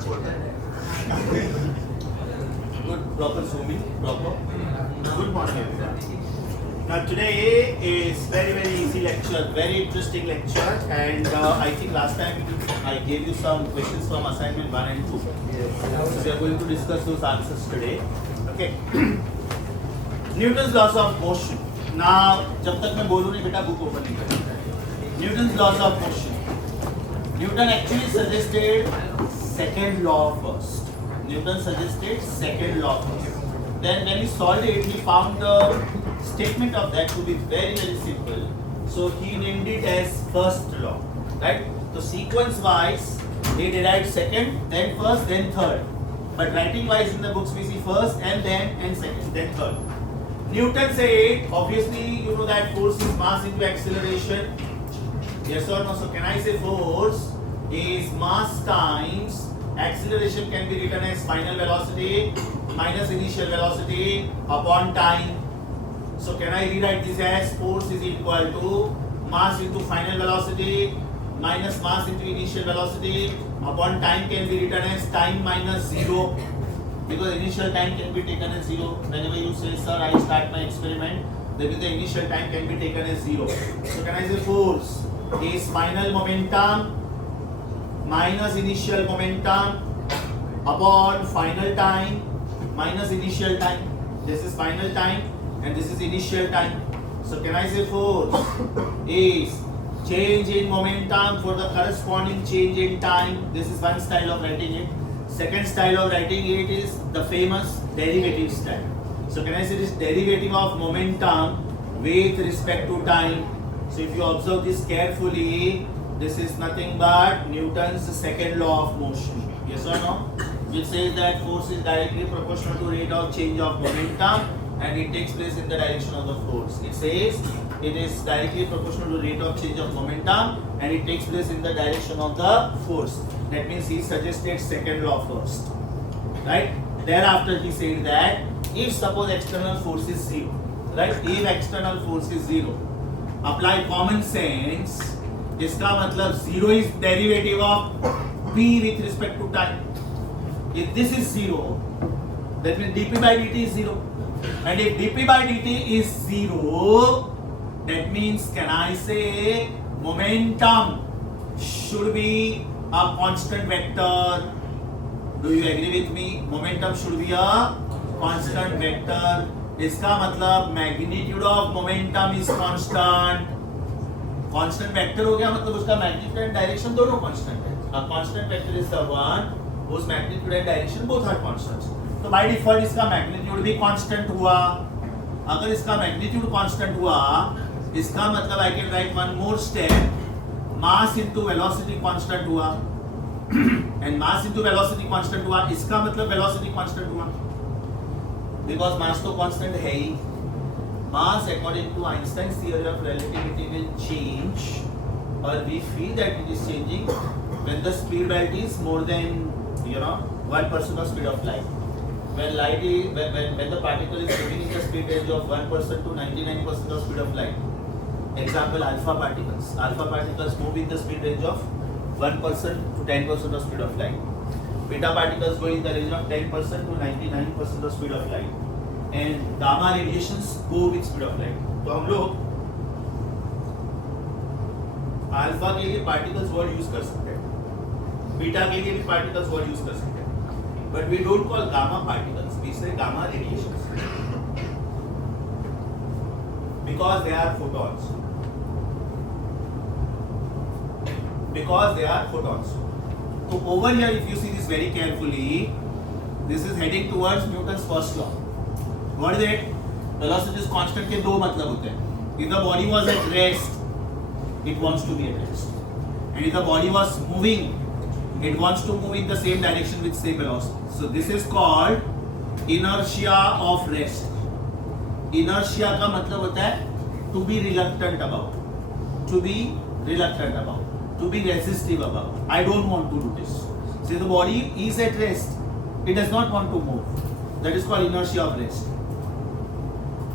Good, proper zooming, proper. Good morning, everyone. Now today is very easy lecture, very interesting lecture, and I think last time I gave you some questions from assignment 1 and 2. So we are going to discuss those answers today. Okay. Newton's laws of motion. Now, जब तक मैं बोलूँ नहीं बेटा book open नहीं करें. Newton's laws of motion. Newton actually suggested second law first. Newton suggested second law first. Then when he solved it, he found the statement of that to be very simple. So he named it as first law. Right? So sequence wise, he derived second, then first, then third. But writing wise in the books we see first and second, then third. Newton said, obviously you know that force is mass into acceleration. Yes or no? So can I say force is mass times acceleration can be written as final velocity minus initial velocity upon time. So can I rewrite this as force is equal to mass into final velocity minus mass into initial velocity upon time can be written as time minus 0, because initial time can be taken as 0. Whenever you say, sir, I start my experiment, then the initial time can be taken as 0. So can I say force is final momentum minus initial momentum upon final time minus initial time. This is final time and this is initial time. So can I say force is change in momentum for the corresponding change in time. This is one style of writing it. Second style of writing it is the famous derivative style. So can I say this derivative of momentum with respect to time? So if you observe this carefully, this is nothing but Newton's second law of motion. Yes or no? Which says that force is directly proportional to rate of change of momentum and it takes place in the direction of the force. It says it is directly proportional to rate of change of momentum and it takes place in the direction of the force. That means he suggested second law first. Right? Thereafter he said that if suppose external force is 0, right? If external force is 0, apply common sense. इसका मतलब 0 is derivative of p with respect to time. If this is 0, that means dp by dt is 0. And if dp by dt is 0, that means can I say momentum should be a constant vector. Do you agree with me? Momentum should be a constant vector. इसका मतलब magnitude of momentum is constant. Constant vector हो गया मतलब उसका magnitude and direction दोनों constant है. A constant vector is the one whose magnitude and direction both are constants. तो by default इसका magnitude भी constant हुआ. अगर इसका magnitude constant हुआ, इसका मतलब I can write one more step. Mass into velocity constant हुआ. And mass into velocity constant हुआ. इसका मतलब velocity constant हुआ. Because mass तो constant है ही. Mass according to Einstein's theory of relativity will change, or we feel that it is changing when the speed velocity is more than 1% of speed of light. When light is when the particle is moving in the speed range of 1% to 99% of speed of light. Example, alpha particles. Alpha particles move in the speed range of 1% to 10% of speed of light. Beta particles go in the range of 10% to 99% of speed of light. And gamma radiations go with speed of light. तो हम लोग alpha के लिए particles word use कर सकते हैं, beta के लिए भी पार्टिकल्स वर्ड यूज कर सकते हैं, but we don't call gamma particles, we say gamma radiations because they are photons. Because they are photons. So over here, if you see this very carefully, this is heading towards Newton's first law. What is it? Velocity is constant के दो मतलब होते हैं. If the body was at rest, it wants to be at rest. And if the body was moving, it wants to move in the same direction with same velocity. So this is called inertia of rest. Inertia का मतलब होता है to be reluctant about, to be reluctant about, to be resistive about. I don't want to do this. So the body is at rest. It does not want to move. That is called inertia of rest.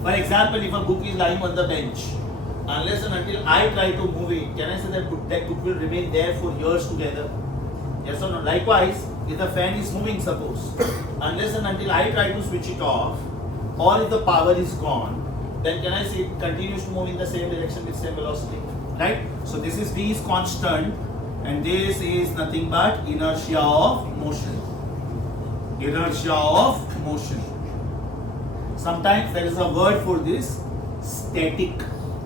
For example, if a book is lying on the bench, unless and until I try to move it, can I say that book will remain there for years together? Yes or no? Likewise, if the fan is moving, suppose, unless and until I try to switch it off, or if the power is gone, then can I say it continues to move in the same direction with same velocity, right? So this is V is constant, and this is nothing but inertia of motion. Inertia of motion. Sometimes there is a word for this, static.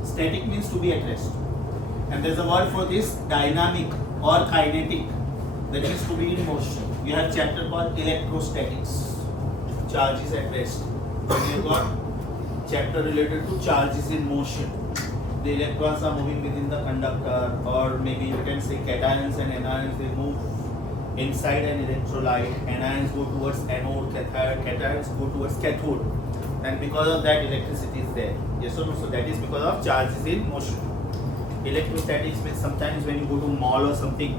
Static means to be at rest. And there is a word for this, dynamic or kinetic, that is to be in motion. We have chapter called electrostatics, charges at rest. Then we have got chapter related to charges in motion. The electrons are moving within the conductor, or maybe you can say cations and anions, they move inside an electrolyte. Anions go towards anode, cations go towards cathode, and because of that electricity is there. Yes or no? So that is because of charges in motion. Electrostatics means sometimes when you go to mall or something,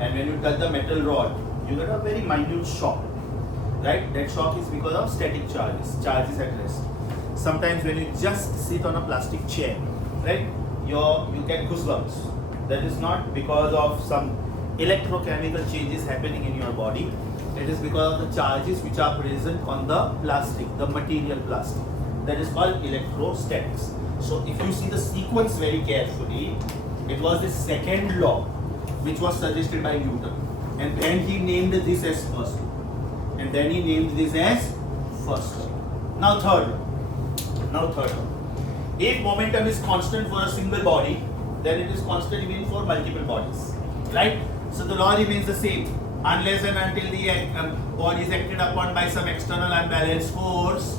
and when you touch the metal rod, you get a very minute shock, right? That shock is because of static charges, charges at rest. Sometimes when you just sit on a plastic chair, right, you get goosebumps. That is not because of some electrochemical changes happening in your body. It is because of the charges which are present on the plastic, the material plastic. That is called electrostatics. So if you see the sequence very carefully, it was the second law which was suggested by Newton, and then he named this as first law, and then he named this as first law. Now third law. If momentum is constant for a single body, then it is constant even for multiple bodies, right? So the law remains the same unless and until the body is acted upon by some external unbalanced force.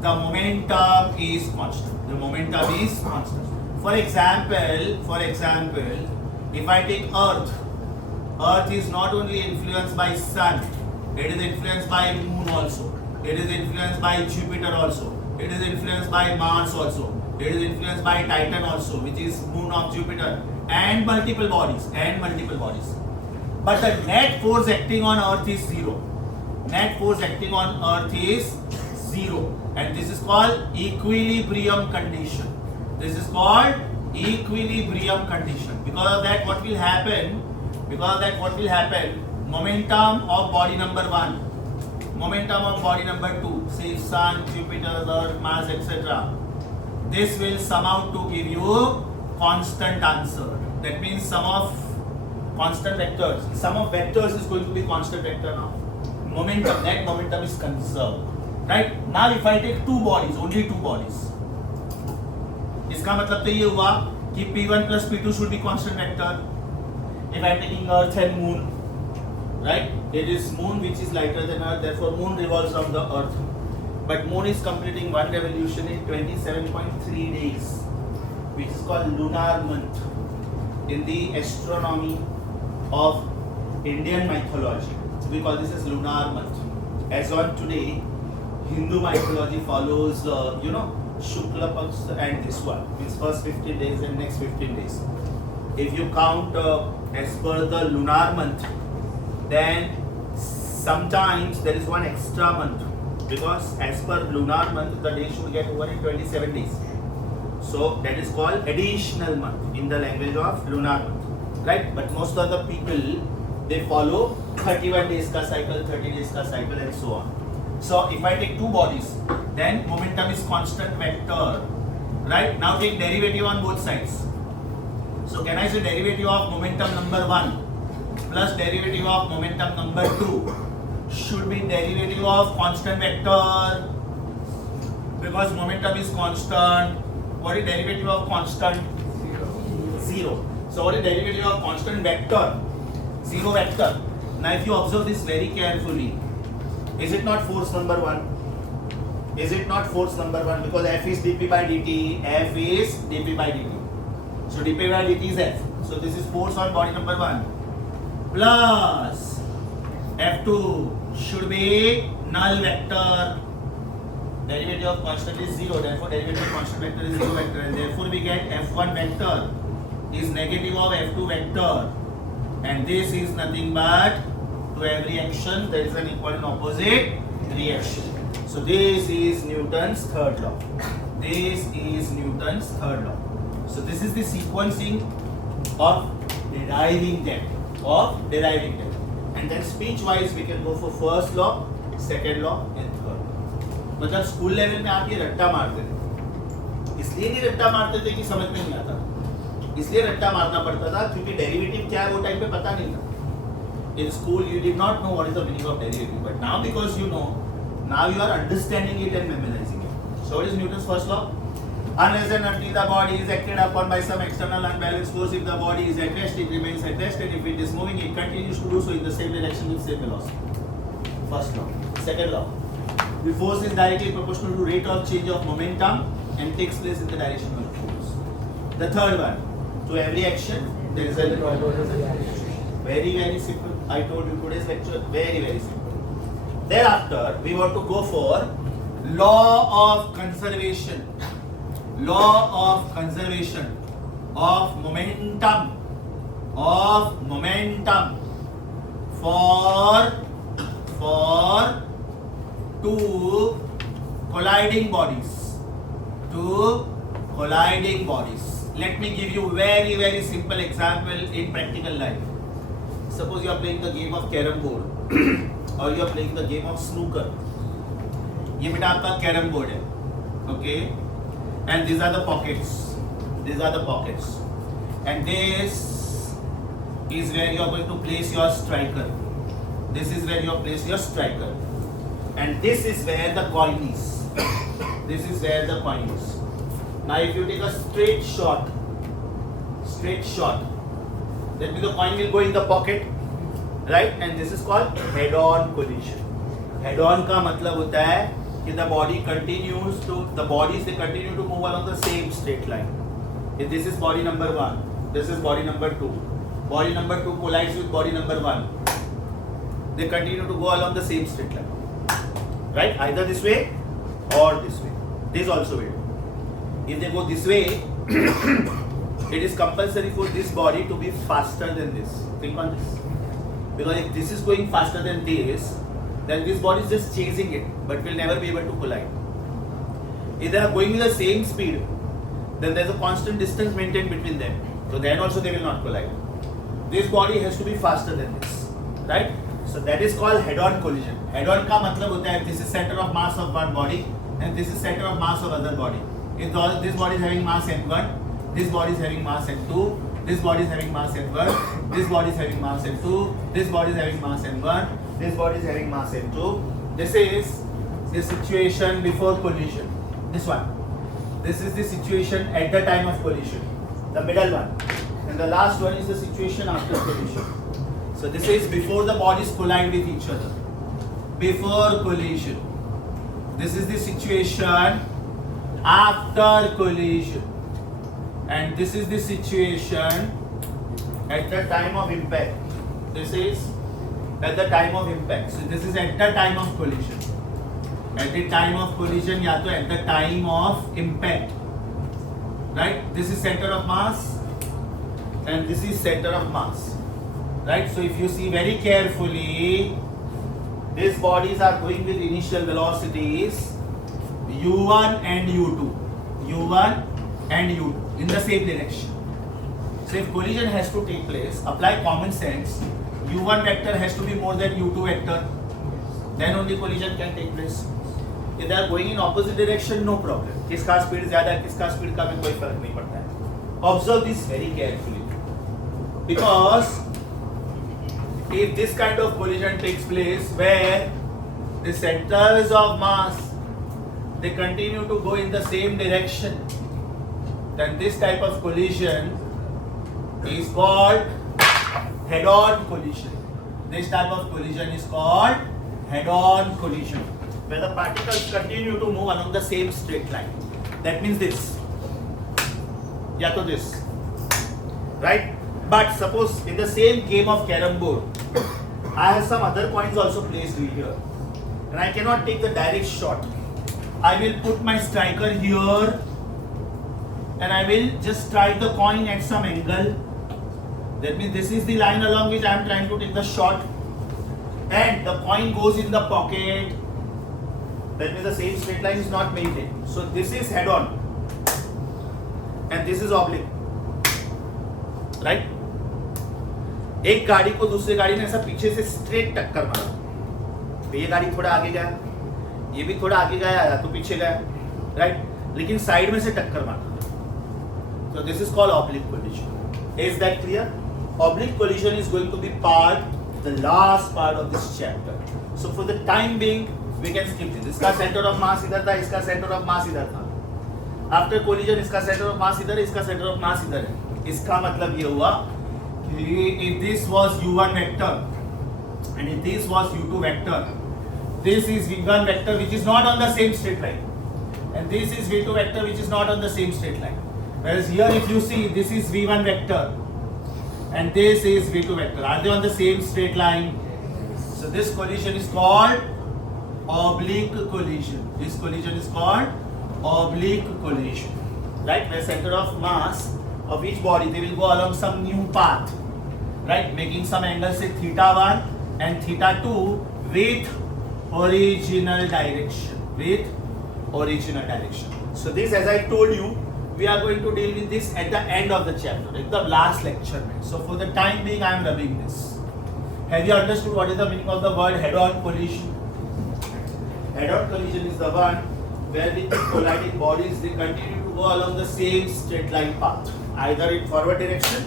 The momentum is constant. The momentum is constant. For example, if I take Earth is not only influenced by Sun, it is influenced by Moon also. It is influenced by Jupiter also. It is influenced by Mars also. It is influenced by Titan also, which is moon of Jupiter, and multiple bodies. But the net force acting on Earth is zero. Net force acting on Earth is zero, and this is called equilibrium condition. This is called equilibrium condition. Because of that, what will happen? Momentum of body number 1, momentum of body number 2, say Sun, Jupiter, Earth, Mars, etc. This will sum out to give you constant answer. That means sum of constant vectors. Sum of vectors is going to be constant vector now. Momentum, net momentum is conserved. Right? Now if I take two bodies, only two bodies, इसका मतलब तो ये हुआ कि P1 plus P2 should be constant vector. If I am taking Earth and Moon, right? It is Moon which is lighter than Earth, therefore Moon revolves around the Earth. But Moon is completing one revolution in 27.3 days, which is called lunar month in the astronomy of Indian mythology. So we call this as lunar month. As on today, Hindu mythology follows, Shukla Paksha and this one, means first 15 days and next 15 days. If you count as per the lunar month, then sometimes there is one extra month, because as per lunar month the day should get over in 27 days. So that is called additional month in the language of lunar month, right? But most of the people, they follow 31 days ka cycle, 30 days ka cycle, and so on. So if I take two bodies, then momentum is constant vector, right? Now take derivative on both sides. So can I say derivative of momentum number 1 plus derivative of momentum number 2 should be derivative of constant vector, because momentum is constant. What is derivative of constant? Zero. So what is derivative of constant vector? Zero vector. Now if you observe this very carefully, is it not force number 1? Is it not force number 1? Because F is dp by dt, F is dp by dt. So dp by dt is F. So this is force on body number 1 plus F2 should be null vector. Derivative of constant is 0, therefore derivative of constant vector is 0 vector, and therefore we get F1 vector is negative of F2 vector, and this is nothing but to every action there is an equal and opposite reaction. So this is Newton's third law. So this is the sequencing of deriving them. and then speech wise we can go for first law, second law and third. मतलब school level में आप ये रट्टा मारते थे, इसलिए नहीं रट्टा मारते थे कि समझ में नहीं आता, इसलिए रट्टा मारना पड़ता था क्योंकि डेरिवेटिव क्या है वो टाइम पे पता नहीं था. In school you did not know what is the meaning of derivative, but now because you know, now you are understanding it and memorizing it. So what is Newton's first law? Unless and until the body is acted upon by some external unbalanced force, if the body is at rest, it remains at rest, and if it is moving, it continues to do so in the same direction with same velocity. First law. Second law. The force is directly proportional to rate of change of momentum and takes place in the direction of force. The third one. To every action, there is a very very simple. I told you today's lecture very very simple. Thereafter, we want to go for law of conservation. Law of conservation of momentum for two colliding bodies. Let me give you very very simple example in practical life. Suppose you are playing the game of carom board or you are playing the game of snooker. ये बेटा आपका carrom board है, okay? And these are the pockets. And this is where you are going to place your striker. And this is where the coin is. Now if you take a straight shot, that means the coin will go in the pocket, right? And this is called head-on collision. Head-on का मतलब होता है कि the bodies continue to move along the same straight line. If this is body number 1, this is body number 2. Body number 2 collides with body number 1. They continue to go along the same straight line, right? Either this way or this way. This also will. If they go this way, it is compulsory for this body to be faster than this. Think on this. Because if this is going faster than this, then this body is just chasing it, but will never be able to collide. If they are going with the same speed, then there is a constant distance maintained between them. So then also they will not collide. This body has to be faster than this, right? So that is called head-on collision. Head-on का मतलब होता है this is center of mass of one body and this is center of mass of other body. If this body is having mass m1, this body is having mass m2, this body is having mass m1, this body is having mass m2, this body is having mass m1, this body is having mass m2. This is the situation before collision. This one. This is the situation at the time of collision. The middle one. And the last one is the situation after collision. So this is before the bodies collide with each other. Before collision. This is the situation after collision. And this is the situation at the time of impact. This is at the time of impact. So this is at the time of collision. At the time of collision या तो at the time of impact. Right? This is center of mass and this is center of mass. Right? So if you see very carefully, these bodies are going with initial velocities u1 and u2. u1 and u2 in the same direction. So if collision has to take place, apply common sense. u1 vector has to be more than u2 vector. Then only collision can take place. If they are going in opposite direction, no problem. किसका speed ज़्यादा है, किसका speed का में कोई फर्क नहीं पड़ता है. Observe this very carefully. Because if this kind of collision takes place where the centers of mass they continue to go in the same direction, then this type of collision is called head-on collision. This type of collision is called head-on collision, where the particles continue to move along the same straight line. That means this, या तो this, right? But suppose in the same game of carom board, I have some other coins also placed here, and I cannot take the direct shot. I will put my striker here, and I will just strike the coin at some angle. That means this is the line along which I am trying to take the shot, and the coin goes in the pocket. That means the same straight line is not maintained. So this is head-on, and this is oblique, right? एक गाड़ी को दूसरी गाड़ी ने ऐसा पीछे से straight टक्कर मारा, तो ये गाड़ी थोड़ा आगे गया, ये भी थोड़ा आगे गया या तो पीछे गया, राइट, लेकिन साइड में से टक्कर मारा, तो this is called oblique collision. Is that clear? Oblique collision is going to be part the last part of this chapter. So for the time being we can skip this. इसका centre of mass इधर था, इसका centre of mass इधर था. After collision इसका centre of mass इधर है, इसका सेंटर ऑफ मास इधर है. इसका मतलब ये हुआ कि if this was u1 vector and if this was u2 vector, this is v1 vector which is not on the same straight line, and this is v2 vector which is not on the same straight line. Whereas here if you see, this is v1 vector and this is v2 vector. Are they on the same straight line? So this collision is called oblique collision. This collision is called oblique collision, right? Where center of mass of each body, they will go along some new path, right, making some angle say theta1 and theta2 with original direction, with original direction. So this, as I told you, we are going to deal with this at the end of the chapter, at the last lecture. So for the time being I am rubbing this. Have you understood what is the meaning of the word head-on collision? Head-on collision is the one where the colliding bodies, they continue to go along the same straight line path, either in forward direction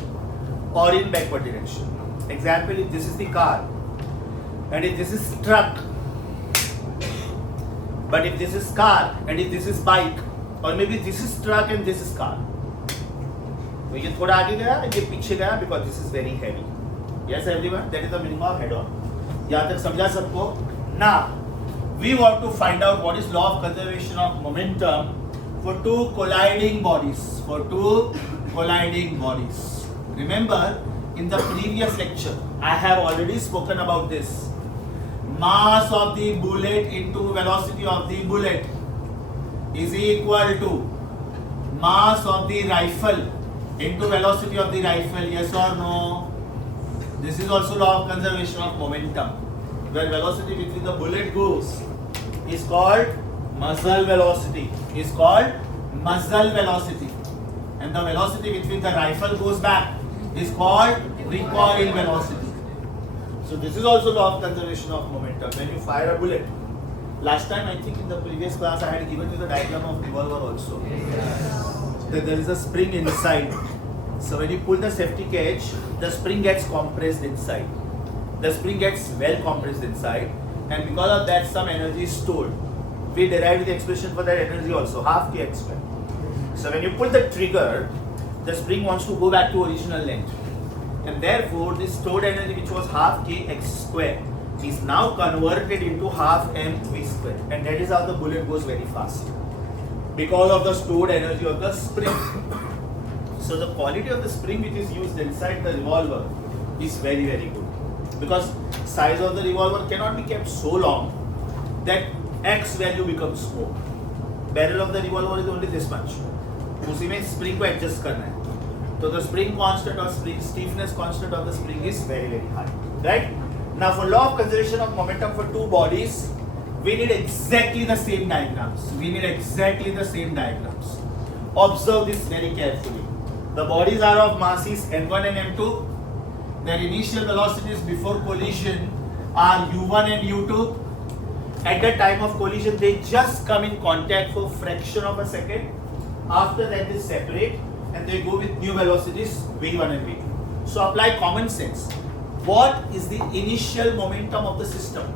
or in backward direction. Example, if this is the car and if this is truck, but if this is car and if this is bike, or maybe this is truck and this is car, तो ये थोड़ा आगे गया, ये पीछे गया, because this is very heavy. Yes everyone, that is the meaning of head-on. यहाँ तक समझा सबको? Now we want to find out what is law of conservation of momentum for two colliding bodies. For two colliding bodies. Remember, in the previous lecture, I have already spoken about this. Mass of the bullet into velocity of the bullet is equal to mass of the rifle into velocity of the rifle. Yes or no? This is also law of conservation of momentum, where velocity between the bullet goes is called muzzle velocity. Is called muzzle velocity, and the velocity between the rifle goes back is called recoil velocity. So this is also law of conservation of momentum. When you fire a bullet, last time I think in the previous class I had given you the diagram of revolver also. That there is a spring inside. So when you pull the safety cage, the spring gets compressed inside. The spring gets well compressed inside, and because of that some energy is stored. We derived the expression for that energy also, half kx square. So when you pull the trigger, the spring wants to go back to original length, and therefore this stored energy, which was half kx square, is now converted into half mv square, and that is how the bullet goes very fast, because of the stored energy of the spring. So the quality of the spring which is used inside the revolver is very very good, because size of the revolver cannot be kept so long that x value becomes more. Barrel of the revolver is only this much. उसी में spring को adjust करना है, तो the spring constant और spring stiffness constant of the spring is very very high, right? Now for law of conservation of momentum for two bodies, we need exactly the same diagrams. We need exactly the same diagrams. Observe this very carefully. The bodies are of masses m1 and m2. Their initial velocities before collision are u1 and u2. At the time of collision, they just come in contact for fraction of a second. After that, they separate and they go with new velocities v1 and v2. So apply common sense. What is the initial momentum of the system?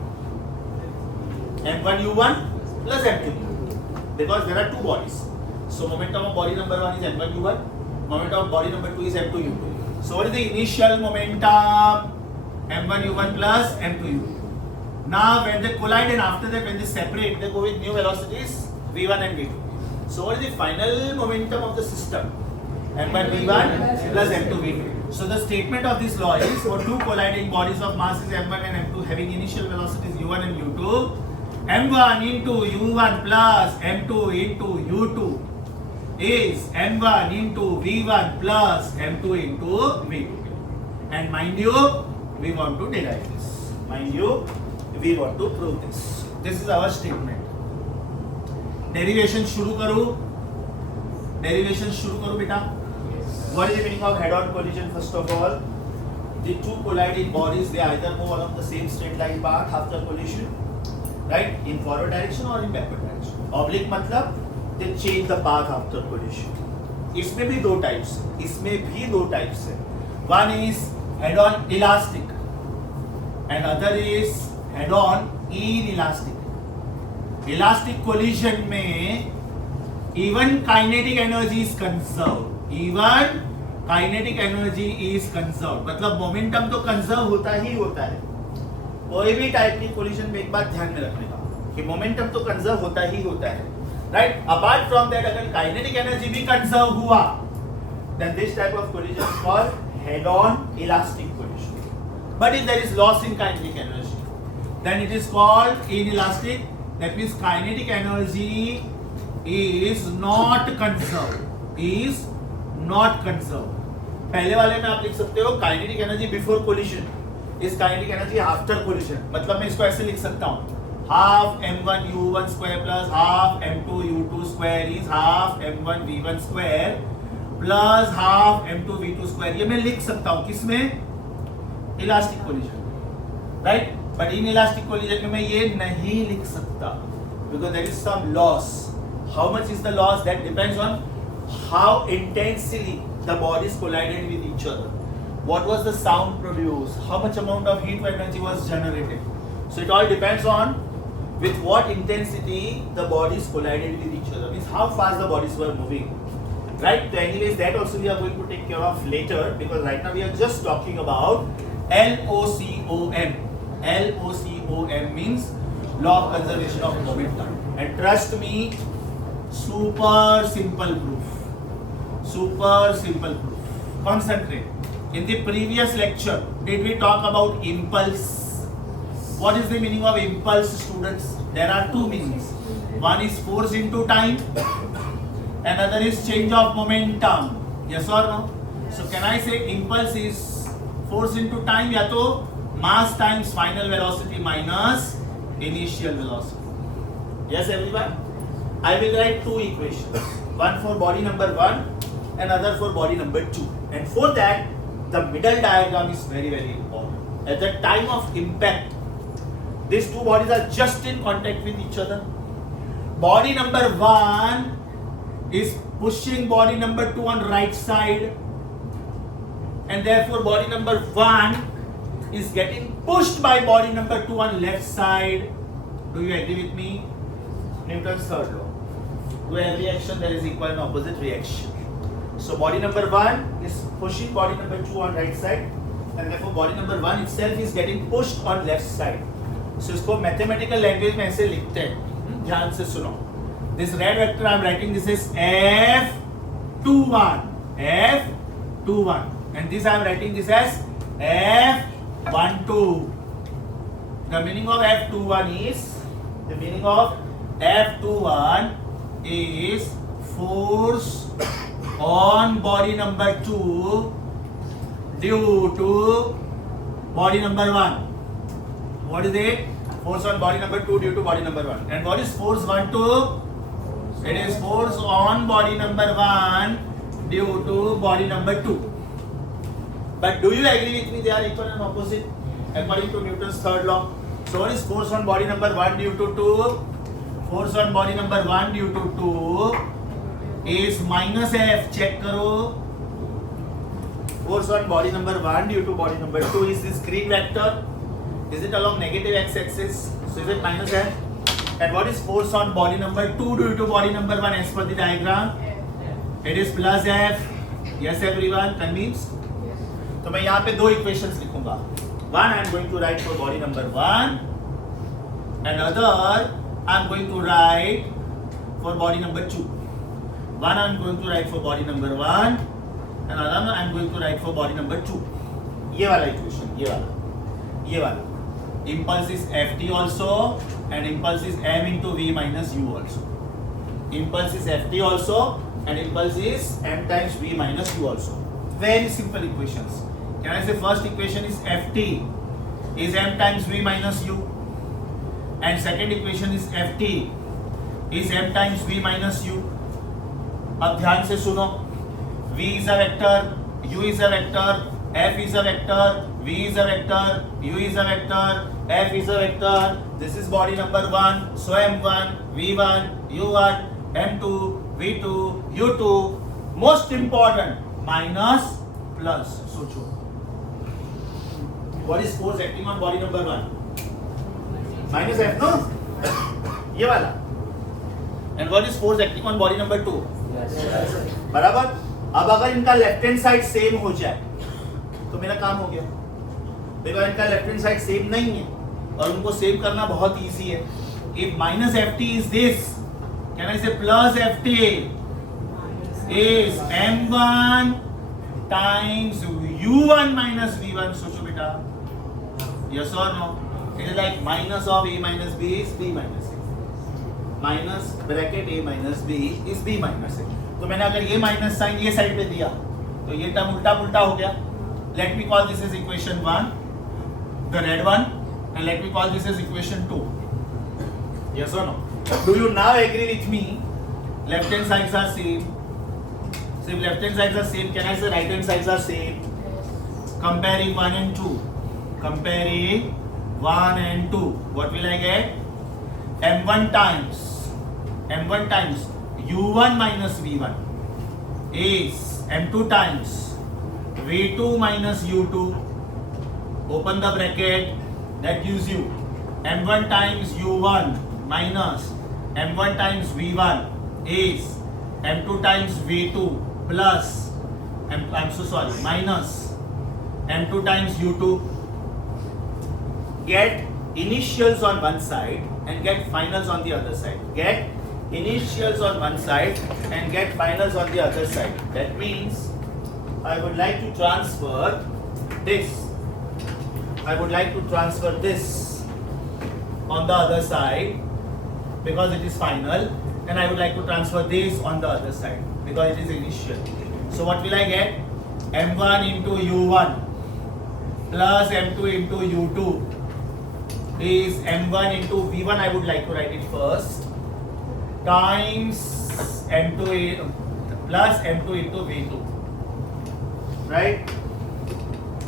m1 u1 plus m2 u2, because there are two bodies. So momentum of body number 1 is m1 u1. Momentum of body number 2 is m2 u2. So what is the initial momentum? m1 u1 plus m2 u2. Now when they collide and after that when they separate, they go with new velocities v1 and v2. So what is the final momentum of the system? m1 v1 plus m2 v2. So the statement of this law is, for two colliding bodies of masses m1 and m2 having initial velocities u1 and u2, m1 into u1 plus m2 into u2 is m1 into v1 plus m2 into v2. And mind you, we want to derive this. Mind you, we want to prove this. This is our statement. Derivation शुरू करूँ? Derivation शुरू करूँ बेटा? What is the meaning of head-on collision first of all? the two colliding bodies, they either move along the same straight line path after collision, right, in forward direction or in backward direction. Oblique मतलब they change the path after collision. इसमें भी दो types है, इसमें भी दो types है. One is head-on elastic and other is head-on inelastic. Elastic collision में even kinetic energy is conserved. Even kinetic energy is conserve, मतलब मोमेंटम तो कंजर्व होता ही होता है. कोई भी टाइप की कोलिजन में एक बात ध्यान में रखने का कि मोमेंटम तो कंजर्व होता ही होता है, राइट. अपार्ट फ्रॉम दैट अगर काइनेटिक एनर्जी भी कंजर्व हुआ, then this type of collision is called head on elastic collision. But if there is loss in kinetic energy, then it is called inelastic. That means kinetic energy is not conserve, is not conserve. पहले वाले में आप लिख सकते हो kinetic energy before collision is kinetic energy after collision. मतलब मैं इसको ऐसे लिख सकता हूँ, half m1 u1 square plus half m2 u2 square is half m1 v1 square plus half m2 v2 square. ये मैं लिख सकता हूँ किसमें, elastic collision, right. But in elastic collision में मैं ये नहीं लिख सकता because there is some loss. How much is the loss, that depends on how intensely the bodies collided with each other, what was the sound produced, how much amount of heat or energy was generated. So it all depends on with what intensity the bodies collided with each other, means how fast the bodies were moving, right. So anyways, that also we are going to take care of later, because right now we are just talking about LOCOM. LOCOM means law of conservation of momentum, and trust me, super simple proof. Super simple proof. Concentrate. In the previous lecture, did we talk about impulse? What is the meaning of impulse, students? There are two meanings. One is force into time, another is change of momentum. Yes or no? So can I say impulse is force into time, या तो mass times final velocity minus initial velocity? Yes, everyone? I will write two equations. One for body number 1, another for body number 2. And for that, the middle diagram is very, very important. At the time of impact, these two bodies are just in contact with each other. Body number 1 is pushing body number 2 on right side, and therefore body number 1 is getting pushed by body number 2 on left side. Do you agree with me? Newton's third law. To every action there is equal and opposite reaction. So body number 1 is pushing body number 2 on right side, and therefore body number 1 itself is getting pushed on left side. So इसको mathematical language में ऐसे लिखते हैं, ध्यान से सुनो. This red vector I am writing, this is F21, F21, and this I am writing this as F12. The meaning of F21 is, the meaning of F21 is force on body number 2 due to body number 1. What is it? Force on body number 2 due to body number 1. And what is force 1 to? It is force on body number 1 due to body number 2. But do you agree with me they are equal and opposite according to Newton's third law? So what is force on body number 1 due to 2? Force on body number 1 due to 2 is minus F. Check karo. Force on body number 1 due to body number 2 is this green vector. Is it along negative x-axis? So is it minus F? And what is force on body number 2 due to body number 1 as per the diagram? It is plus F. Yes everyone, convinced? तो मैं यहाँ पे दो equations लिखूंगा. One I am going to write for body number 1, and other I am going to write for body number 2. One I am going to write for body number 1, and another I am going to write for body number 2. ये वाला equation, ये वाला. Impulse is Ft also, and impulse is m into v minus u also. Impulse is Ft also, and impulse is m times v minus u also. Very simple equations. Can I say first equation is Ft is m times v minus u, and second equation is Ft is m times v minus u. अब ध्यान से सुनो, v is a vector, u is a vector, F is a vector, V is a vector, U is a vector, F is a vector. This is body number 1. So M1, V1, U1, M2, V2, U2. Most important, minus, plus. सोचो. What is force acting on body number 1? Minus F, no? ये वाला. And what is force acting on body number 2? बराबर. अब अगर इनका left hand side same हो जाए तो मेरा काम हो गया. देखो इनका लेफ्ट हैंड साइड सेम नहीं है और उनको सेव करना बहुत इजी है. If minus ft is this, can I say plus ft is m1 times u1 minus v1. सोचो बेटा, yes or no? It is like minus of a minus b is b minus a. Minus bracket a minus b is b minus a. तो मैंने अगर ये minus sign ये side पे दिया तो ये टर्म उल्टा पुल्टा हो गया. Let me call this is equation 1, the red one, and let me call this is equation 2. Yes और no? Do you now agree with me? Left hand sides are same. So if left hand sides are same, can I say right hand sides are same? Comparing 1 and 2. Comparing 1 and 2. What will I get? M1 times U1 minus V1 is M2 times V2 minus U2. Open the bracket. That gives you M1 times U1 minus M1 times V1 is M2 times V2 plus minus M2 times U2. Get initials on one side and get finals on the other side. Get initials on one side and get finals on the other side. That means I would like to transfer this. I would like to transfer this on the other side because it is final, and I would like to transfer this on the other side because it is initial. So what will I get? M1 into U1 plus M2 into U2 is M1 into V1. I would like to write it first times M2 plus M2 into V2. Right?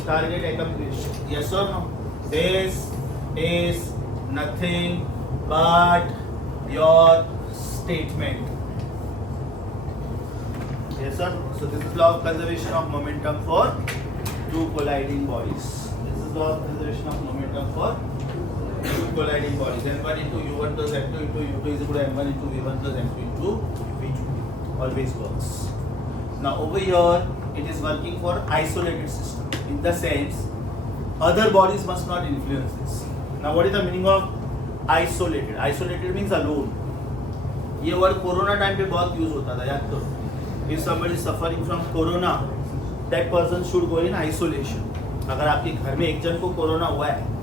Target accomplished. Yes or no? This is nothing but your statement. Yes sir? So this is law of conservation of momentum for two colliding bodies. This is law of conservation of momentum for two colliding bodies. M1 into U1 plus M2 into U2 is equal to M1 into V1 plus M2 into V2. Always works. Now over here it is working for isolated system. In the sense, other bodies must not influence this. Now what is the meaning of isolated? Isolated means alone. ये word corona time पे बहुत use होता था, याद करो. If somebody is suffering from corona, that person should go in isolation. अगर आपके घर में एक जन को कोरोना हुआ है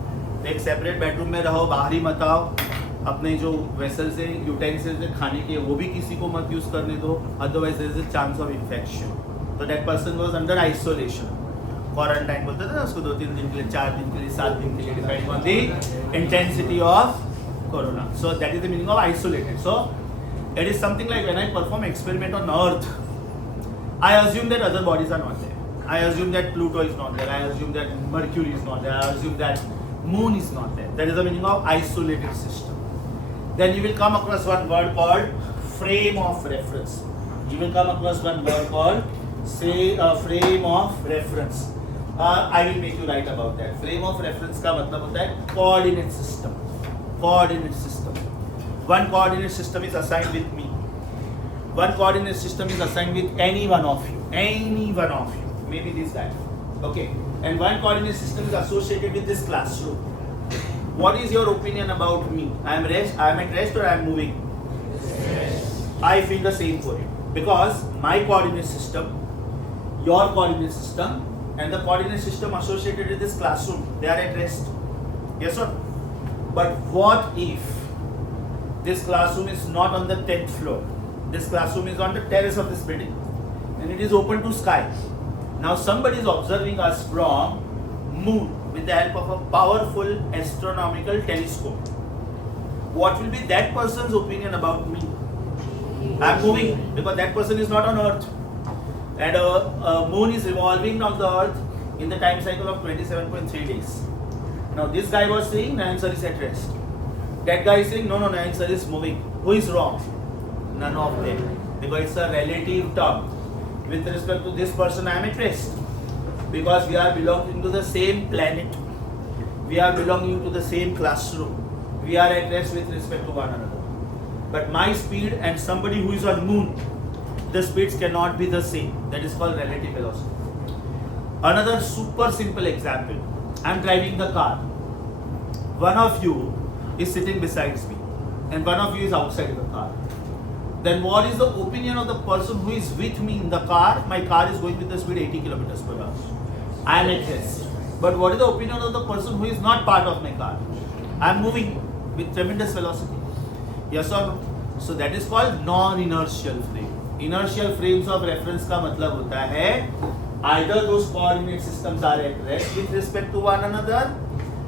तो एक सेपरेट बेडरूम में रहो, बाहर ही मत आओ. अपने जो वेसल्स हैं, यूटेंसिल्स हैं खाने के, वो भी किसी को मत यूज करने दो, otherwise there is a chance of infection. तो that person was under isolation. Quarantine बोलते थे ना उसको, 2-3 दिन के लिए, 4 दिन के लिए, 7 दिन के लिए, depending on the intensity of corona. So that is the meaning of isolated. So it is something like when I perform experiment on Earth, I assume that other bodies are not there. I assume that Pluto is not there. I assume that Mercury is not there. I assume that Moon is not there. That is the meaning of isolated system. Then you will come across one word called frame of reference. You will come across one word called frame of reference. I will make you write about that. Frame of reference का मतलब होता है coordinate system. Coordinate system. One coordinate system is assigned with me. One coordinate system is assigned with any one of you. Any one of you. Maybe this guy. Okay. And one coordinate system is associated with this classroom. What is your opinion about me? I am at rest or I am moving? Yes. I feel the same for it. Because my coordinate system, your coordinate system, and the coordinate system associated with this classroom, they are at rest. Yes or no? But what if this classroom is not on the 10th floor? This classroom is on the terrace of this building and it is open to sky. Now somebody is observing us from moon with the help of a powerful astronomical telescope. What will be that person's opinion about me? I am moving because that person is not on Earth, and a moon is revolving on the Earth in the time cycle of 27.3 days. Now this guy was saying Nayan sir is at rest. That guy is saying no, Nayan sir is moving. Who is wrong? None of them. Because it's a relative term. With respect to this person, I am at rest. Because we are belonging to the same planet. We are belonging to the same classroom. We are at rest with respect to one another. But my speed and somebody who is on moon, the speeds cannot be the same. That is called relative velocity. Another super simple example. I am driving the car. One of you is sitting beside me and one of you is outside the car. Then what is the opinion of the person who is with me in the car? My car is going with the speed 80 kilometers per hour. I am at rest. But what is the opinion of the person who is not part of my car? I am moving with tremendous velocity. Yes or no? So that is called non-inertial frame. Inertial frames of reference का मतलब होता है either those coordinate systems are at rest with respect to one another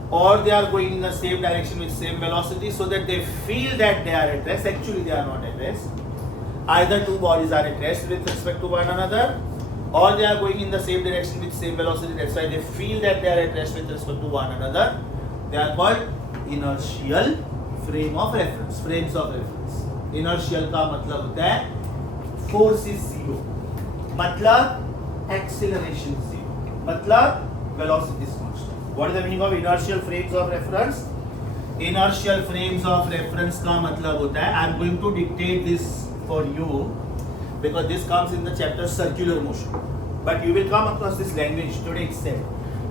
or they are going in the same direction with same velocity so that they feel that they are at rest. Actually they are not at rest. Either two bodies are at rest with respect to one another or they are going in the same direction with same velocity. That's why they feel that they are at rest with respect to one another. They are called inertial frame of reference. Frames of reference. Inertial का मतलब होता है force is zero. मतलब acceleration zero. मतलब velocity is constant. What is the meaning of inertial frames of reference? Inertial frames of reference का मतलब होता है I am going to dictate this for you because this comes in the chapter circular motion. But you will come across this language today itself.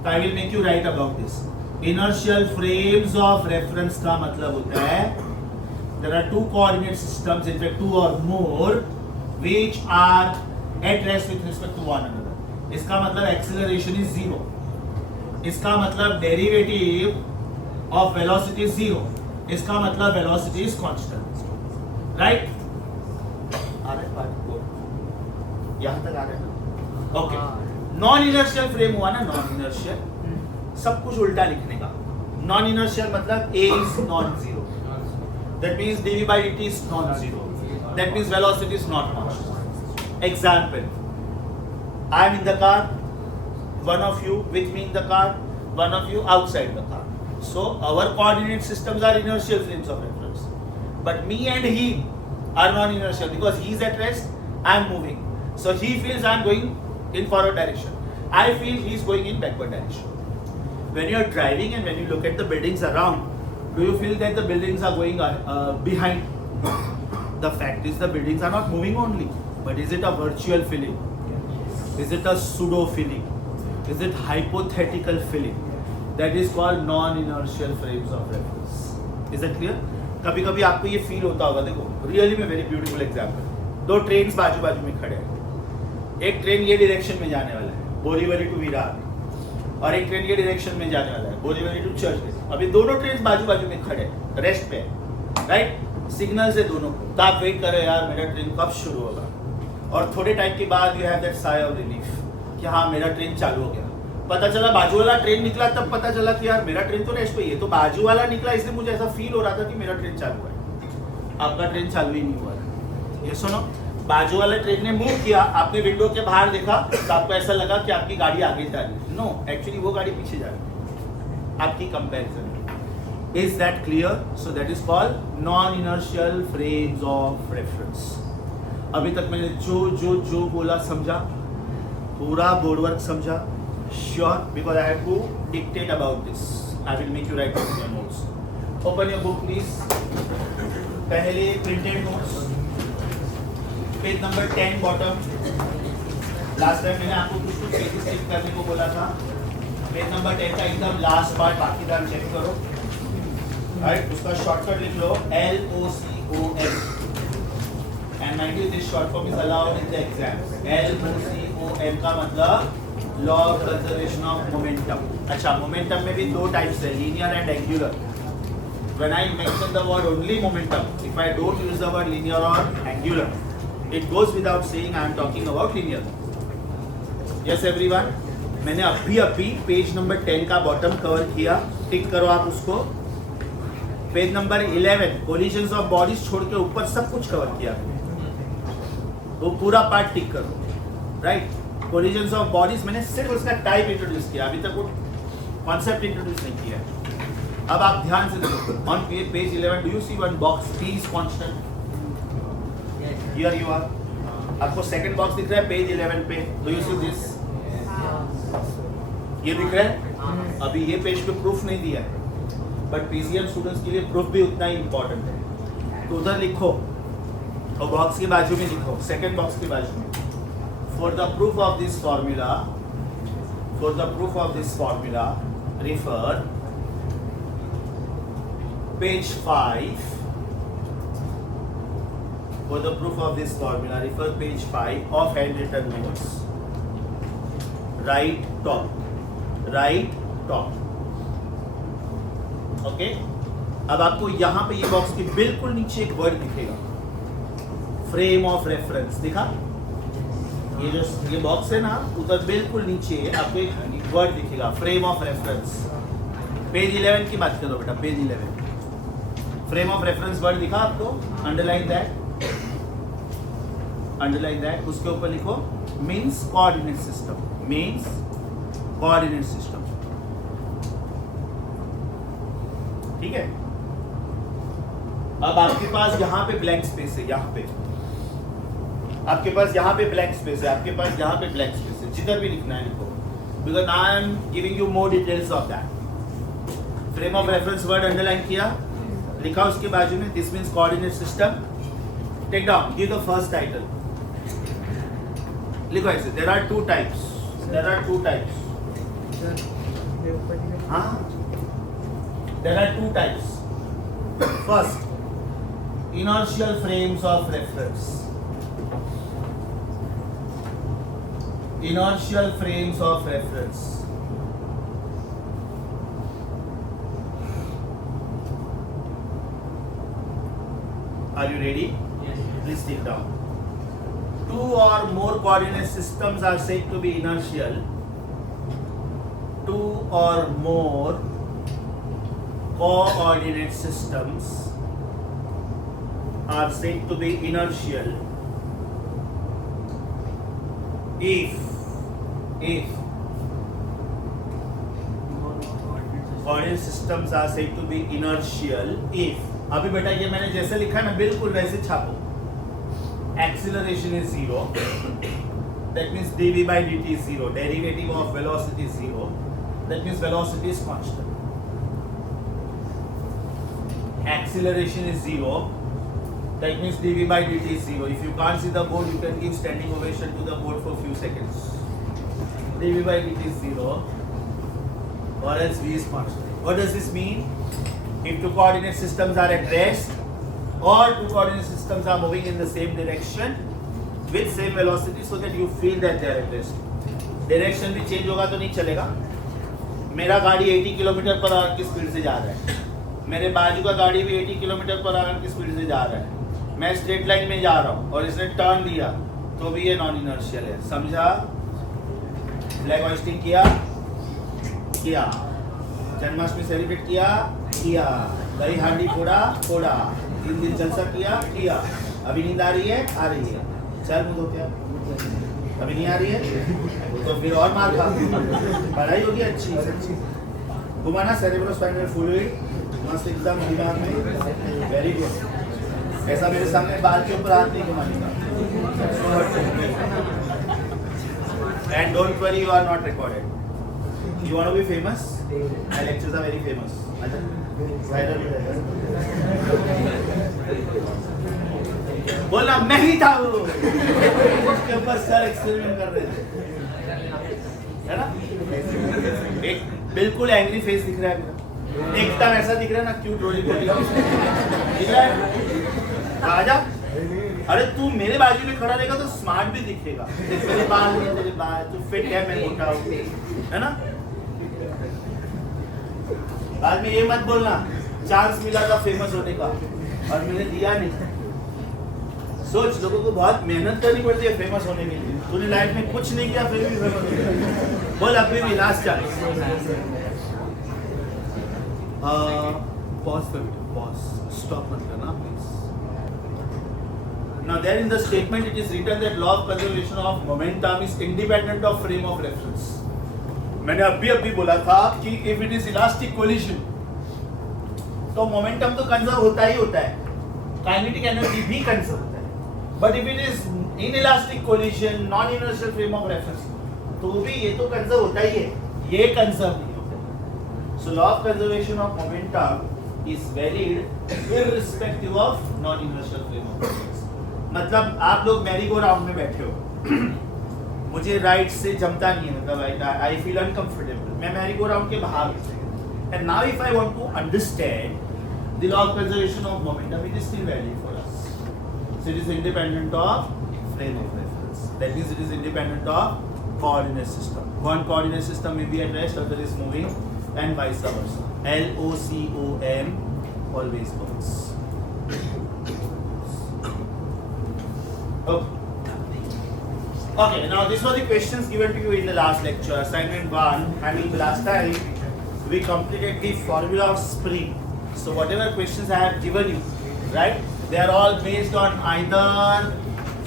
So I will make you write about this. Inertial frames of reference का मतलब होता है there are two coordinate systems, in fact two or more, which are at rest with respect to one another. इसका मतलब acceleration is zero. इसका मतलब derivative of velocity is zero. इसका मतलब velocity is constant. Right? आ रहा है बात? यहाँ तक आ रहा है ना? Okay. Non-inertial frame हुआ ना non-inertial. सब कुछ उल्टा लिखने का. Non-inertial मतलब A is non-zero. That means dv by dt is non-zero. That means velocity is not constant. Example. I am in the car. One of you with me in the car. One of you outside the car. So our coordinate systems are inertial frames of reference. But me and him are non-inertial because he is at rest. I am moving. So he feels I am going in forward direction. I feel he is going in backward direction. When you are driving and when you look at the buildings around, do you feel that the buildings are going behind? The fact is the buildings are not moving only. But is it a virtual feeling? Is it a pseudo feeling? Is it hypothetical feeling? That is called non-inertial frames of reference. Is that clear? कभी कभी आपको ये feel होता होगा. देखो really में very beautiful example. दो trains बाजू बाजू में खड़े हैं. एक ट्रेन ये डायरेक्शन में जाने वाला है बोरीवली टू विरार और एक ट्रेन ये डायरेक्शन में जाने वाला है बोरीवली टू चर्च. अभी दोनों ट्रेन बाजू बाजू में खड़े रेस्ट पे, राइट? सिग्नल से दोनों को. तो आप वेट करो यार मेरा ट्रेन कब शुरू होगा. और थोड़े टाइम के बाद you have that sigh of relief कि हाँ मेरा ट्रेन चालू हो गया. पता चला बाजू वाला ट्रेन निकला तब पता चला कि यार मेरा ट्रेन तो रेस्ट पे ही है. तो बाजू वाला निकला इसलिए मुझे ऐसा फील हो रहा था कि मेरा ट्रेन चालू है. आपका ट्रेन चालू ही नहीं हुआ. ये सुनो, बाजू वाले ट्रेन ने मूव किया, आपने विंडो के बाहर देखा तो आपको ऐसा लगा कि आपकी गाड़ी आगे जा रही है. नो, एक्चुअली वो गाड़ी पीछे जा रही है. आपकी comparison. Is that clear? So that is called non-inertial frames of reference. अभी तक मैंने जो बोला समझा, पूरा बोर्ड वर्क समझा. Sure, because I have to dictate about this. I will make you write down your notes. Open your book, please. पहले printed notes. Page number 10 bottom. Last time मैंने आपको कुछ पेजेस चेक करने को बोला था. Page number 10 का एकदम लास्ट पार्ट बाकी दान चेक करो. राइट, उसका शॉर्टकट लिख लो LOCOM. And mind you, this short form is allowed in the exams. LOCOM का मतलब law of conservation of momentum. अच्छा, मोमेंटम में भी दो टाइप्स है, linear and angular. When I mention the word only momentum, if I don't use the word linear or angular, it goes without saying I am talking about linear. Yes everyone, मैंने अभी page number 10 का bottom cover किया. टिक करो आप उसको. Page number 11 collisions of bodies छोड़ के ऊपर सब कुछ कवर किया. वो पूरा पार्ट टिक करो. राइट, कोलिजन्स ऑफ बॉडीज मैंने सिर्फ उसका टाइप इंट्रोड्यूस किया, अभी तक वो कॉन्सेप्ट इंट्रोड्यूस नहीं किया है। अब आप ध्यान से देखो, on page 11 do you see one box P is constant? Here you are, आपको सेकंड बॉक्स दिख रहा है पेज 11 पे, डू यू सी दिस? ये दिख रहा है? अभी ये पेज पे प्रूफ नहीं दिया है, बट पीसीएम स्टूडेंट्स के लिए प्रूफ भी उतना ही इंपॉर्टेंट है। तो उधर लिखो और बॉक्स के बाजू में लिखो, सेकंड बॉक्स के बाजू में, for the proof of this formula, for the proof of this formula refer page 5, for the proof of this formula refer page 5 of handwritten notes, right top, okay? अब आपको यहाँ पे ये बॉक्स के बिल्कुल नीचे एक वर्ड दिखेगा, फ्रेम ऑफ रेफरेंस, दिखा? ये बॉक्स है ना, उधर बिल्कुल नीचे आपको एक वर्ड दिखेगा, फ्रेम ऑफ रेफरेंस। पेज 11 की बात करो बेटा, page 11 frame of reference word दिखा आपको? अंडरलाइन दैट, उसके ऊपर लिखो means coordinate system, means coordinate system, ठीक है? अब आपके पास यहाँ पे ब्लैंक स्पेस है, यहाँ पे आपके पास यहाँ पे ब्लैंक स्पेस है, आपके पास यहाँ पे ब्लैंक स्पेस है, जिधर भी लिखना है लिखो, because I am giving you more details of that. Frame of reference word underline किया, लिखा उसके बाजू में this means coordinate system, take down, give the first title, लिखो ऐसे, देयर आर टू टाइप्स, हाँ, there are two types, first inertial frames of reference, inertial frames of reference, are you ready? Yes. Please take down. Two or more coordinate systems are said to be inertial. Two or more coordinate systems are said to be inertial if coordinate systems are said to be inertial if, अभी बेटा ये मैंने जैसे लिखा है ना बिल्कुल वैसे छापो, acceleration is 0, that means dv by dt is 0, derivative of velocity is 0, that means velocity is constant, acceleration is 0, that means dv by dt is 0. If you can't see the board, you can give standing ovation to the board for few seconds. dv by dt is 0 or else v is constant. What does this mean? If two coordinate systems are at rest or two coordinate systems are moving in the same direction with same velocity, so that you feel that they are at rest. Direction भी change होगा तो नहीं चलेगा। मेरा गाड़ी 80 kilometre per hour की speed से जा रहा है, मेरे बाजू का गाड़ी भी 80 किलोमीटर पर आवर की स्पीड से जा रहा है, मैं स्ट्रेट लाइन में जा रहा हूँ और इसने टर्न लिया तो भी ये नॉन इनर्शियल है, समझा? फ्लैग होइस्टिंग किया, जन्माष्टमी सेलिब्रेट किया, दही हांडी फोड़ा, 3 दिन जलसा किया, अभी नींद आ रही है? चल मुझे क्या अभी नहीं आ रही है तो फिर और मार खा, पढ़ाई होगी अच्छी, घुमाना सेरेब्रो स्पाइनल फ्लूइड मस्त एकदम दिमाग में, वेरी गुड। ऐसा मेरे सामने बाल के ऊपर हाथ नहीं घुमाने का, and don't worry, you are not recorded. You want to be famous? My lectures are very famous. बोलना मैं ही था वो, उसके ऊपर सर एक्सपेरिमेंट कर रहे थे, है ना? एक बिल्कुल एंग्री फेस दिख रहा है मेरा, एकदम ऐसा दिख रहा है ना, क्यूट रोलिंग दिख रहा है राजा। अरे तू मेरे बाजू में खड़ा रहेगा तो स्मार्ट भी दिखेगा, तेरे बाल नहीं, तेरे बाल तू फिट है, मैं मोटा हूँ, है ना? बाद में ये मत बोलना चांस मिला था फेमस होने का और मैंने दिया नहीं। सोच, लोगों को बहुत मेहनत करनी पड़ती है फेमस होने के लिए, तूने लाइफ में कुछ नहीं किया फिर भी फेमस हो गया। बोल अभी भी लास्ट चांस। पॉज कर बेटा, पॉज, स्टॉप मत करना please. Now there in the statement it is written that law of conservation of momentum is independent of frame of reference. मैंने अभी बोला था कि if it is elastic collision तो momentum तो कंजर्व होता ही होता है, kinetic energy भी कंजर्व होता है. But if it is inelastic collision, non-inertial frame of reference, तो भी ये तो कंजर्व होता ही है, ये कंजर्व नहीं होता. So law of conservation of momentum is valid irrespective of non-inertial frame of reference. मतलब आप लोग मैरी गो राउंड में बैठे हो, मुझे राइट से जमता नहीं है, मतलब आई फील अनकंफर्टेबल, मैं मैरी गो राउंड के बाहर. And now if I want to understand the law of conservation of momentum, it is still valid for us. So it is independent of frame of reference. That means it is independent of coordinate system. One coordinate system may be at rest, other is moving, and vice versa. LOCOM always works. Okay, now these were the questions given to you in the last lecture. Assignment 1, I mean last time we completed the formula of spring. So whatever questions I have given you, right, they are all based on either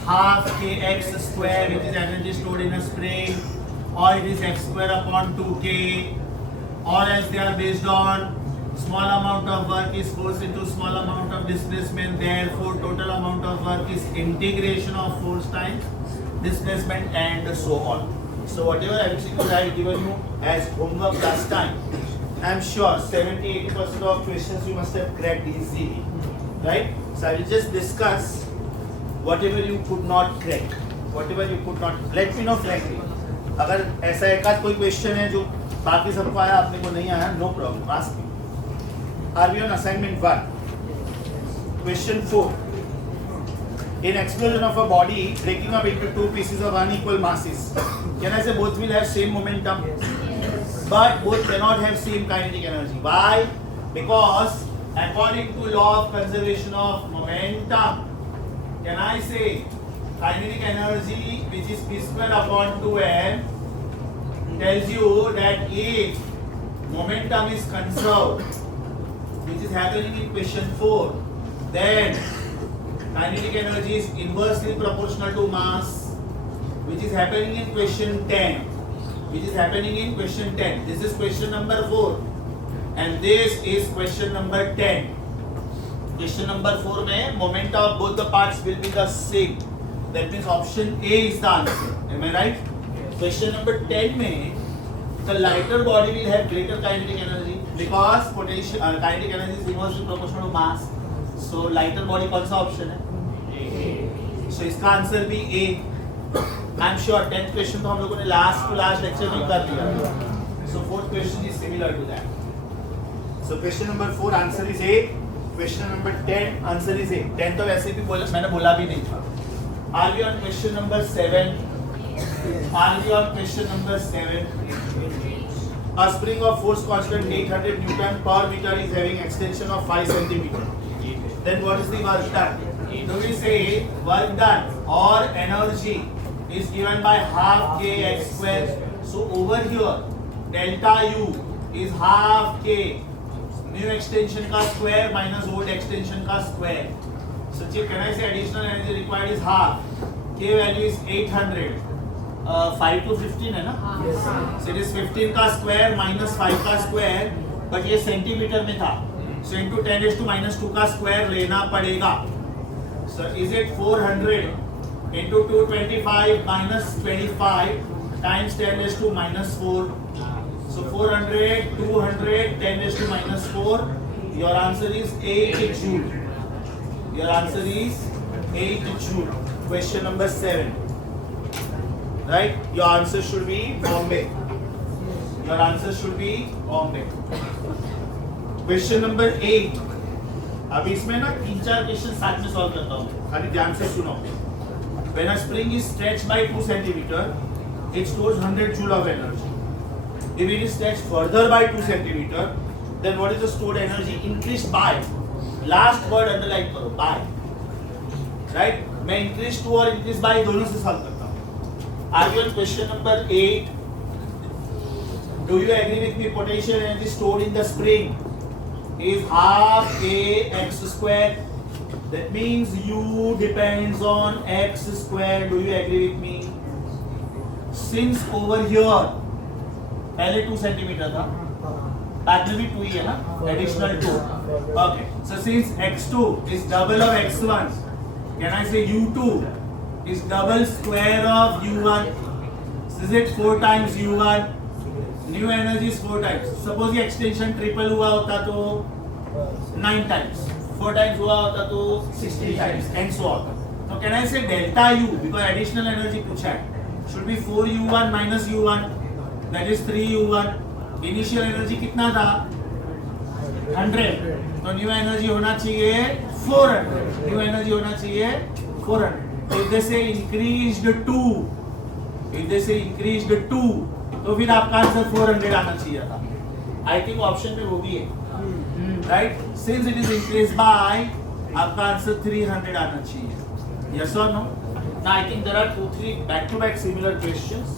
half kx square, which is energy stored in a spring, or it is x square upon 2k, or else they are based on small amount of work is force into small amount of displacement, therefore total amount of work is integration of force times displacement, and so on. So whatever MCQs I have given you as homework last time, I am sure 70-80% of questions you must have cracked easily, right? So I will just discuss whatever you could not crack, whatever you could not. Let me know frankly. अगर ऐसा एक आध कोई question है जो बाकी सबको आया अपने को नहीं आया, no problem, ask me. Are we on assignment 1? Question 4. In explosion of a body breaking up into two pieces of unequal masses, can I say both will have same momentum? Yes. But both cannot have same kinetic energy. Why? Because according to law of conservation of momentum, can I say kinetic energy, which is p square upon 2m, tells you that if momentum is conserved, which is happening in question 4, then kinetic energy is inversely proportional to mass, which is happening in question 10. Which is happening in question 10. This is question number 4, and this is question number 10. Question number 4 में moment of both the parts will be the same. That means option A is the answer. Am I right? Yes. Question number 10 में the lighter body will have greater kinetic energy because potential kinetic energy is inversely proportional to mass. So lighter body कौन सा option है? A. So इसका answer भी A. I'm sure 10th question तो हम लोगों ने last lecture में कर दिया. So 4th question is similar to that. So question number 4 answer is A. Question number 10 answer is A. 10 तो वैसे भी मैंने बोला भी नहीं था. Are we on question number 7? Are we on question number 7? A spring of force constant 800 Newton per meter is having extension of 5 centimeter. Then what is the work done? Do we say work done or energy is given by half k x square? So over here delta u is half k new extension का square minus old extension का square. So can I say additional energy required is half. K value is 800. 5 to 15 है ना? Yes. So it is 15 का square minus 5 का square, but ये centimetre में था. So into 10 raised to minus 2 का square लेना पड़ेगा. So is it 400 into 225 minus 25 times 10 raised to minus 4? So 400, 200, 10 raised to minus 4. Your answer is 8 joule. Your answer is 8 joule. Question number 7. Right? Your answer should be Bombay. Your answer should be Bombay. Question number 8. अब इसमें ना 3-4 question साथ में solve करता हूँ, खाली ध्यान से सुनो. When a spring is stretched by 2 centimeter, it stores 100 joule of energy. If it is stretched further by 2 centimeter, then what is the stored energy? Increased by. Last word underline करो, by. Right? मैं increase to और increase by दोनों से solve करता हूँ. Are you on question number 8? Do you agree with me? Potential energy stored in the spring is half k x square. That means u depends on x square. Do you agree with me? Since over here पहले 2 centimetre था, बाद में भी 2 ही है ना, additional 2. Okay. So since x2 is double of x1, can I say u2 is double square of u1? Is it 4 times u1? New energy is 4 times. Suppose ये extension triple हुआ होता तो 9 times. 4 times हुआ होता तो 16 times and so on. So can I say delta u because additional energy पूछा है should be 4u1 minus u1, that is 3u1. Initial energy कितना था 100, तो new energy होना चाहिए 400. New energy होना चाहिए 400. If they say increased 2, if they say increased 2, तो फिर आपका आंसर 400 आना चाहिए था. आई थिंक ऑप्शन में वो भी है, right? Since it is increase by, आपका आंसर 300 आना चाहिए. यस और no? Now I think there are 2-3 back to back similar questions.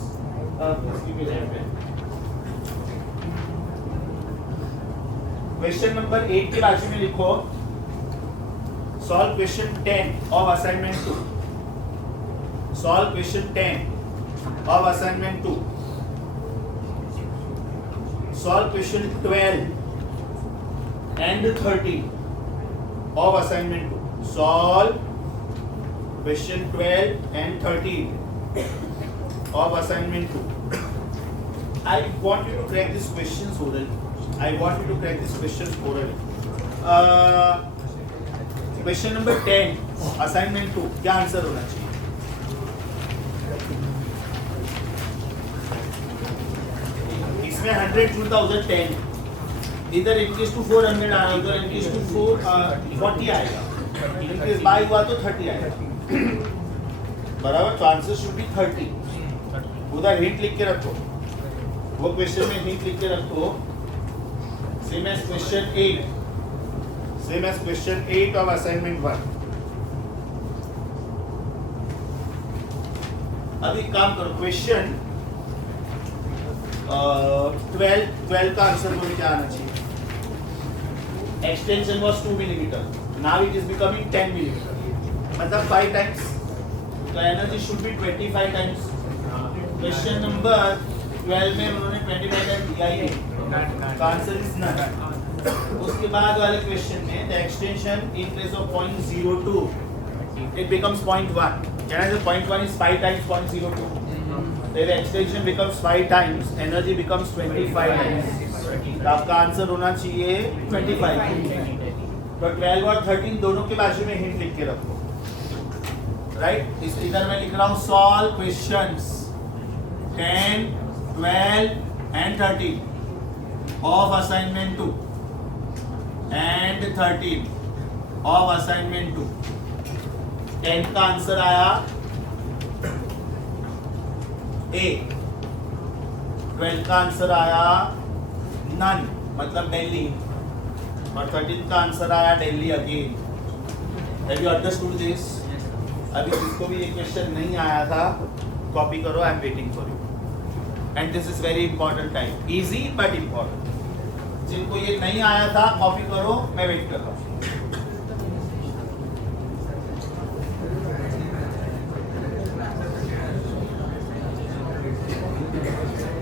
Question number 8 के बाजू में लिखो solve question 10 of assignment 2. Solve question 10 of assignment 2. Solve question 12 and 13 of assignment 2. Solve question 12 and 13 of assignment 2. I want you to crack these questions orally. I want you to crack these questions orally. Question number 10, assignment 2. क्या answer होना चाहिए? इसमें 100 जून था, उधर 10. इधर increase to 400 आया, उधर increase to 40 आएगा. इंक्रीज बाय हुआ तो 30 आएगा. बराबर. तो आंसर शुड बी 30. उधर हिंट लिख के रखो, वो क्वेश्चन में हिंट लिख के रखो. Same as question 8, same as question 8 of assignment 1. अभी काम करो. क्वेश्चन 12 का आंसर मुझे क्या आना चाहिए? Extension was 2 millimetre, now it is becoming 10 millimetre, मतलब 5 टाइम्स. तो energy should be 25 times. Question number 12 में उन्होंने 25 टाइम्स दिया ही है, तो आंसर इज नन. उसके बाद वाले क्वेश्चन में the extension in place of 0.02 it becomes 0.1. Can I से 0.1 is 5 times 0.02. The extension becomes 5 times, energy becomes 25 times. तो आपका आंसर होना चाहिए 25. तो 12 और 13 दोनों के बाजू में हिंट लिख के रखो, राइट? इस इधर मैं लिख रहा हूँ solve questions 10, 12 and 13 of assignment 2 and 13 of assignment 2. 10 का आंसर आया ए. 12 का आंसर आया नन, मतलब दिल्ली. और 13 का आंसर आया Delhi again. Have you understood this? अभी जिसको भी ये क्वेश्चन नहीं आया था कॉपी करो. I am waiting for you and this is very important time. Easy but important. जिनको ये नहीं आया था कॉपी करो, मैं वेट कर रहा हूँ.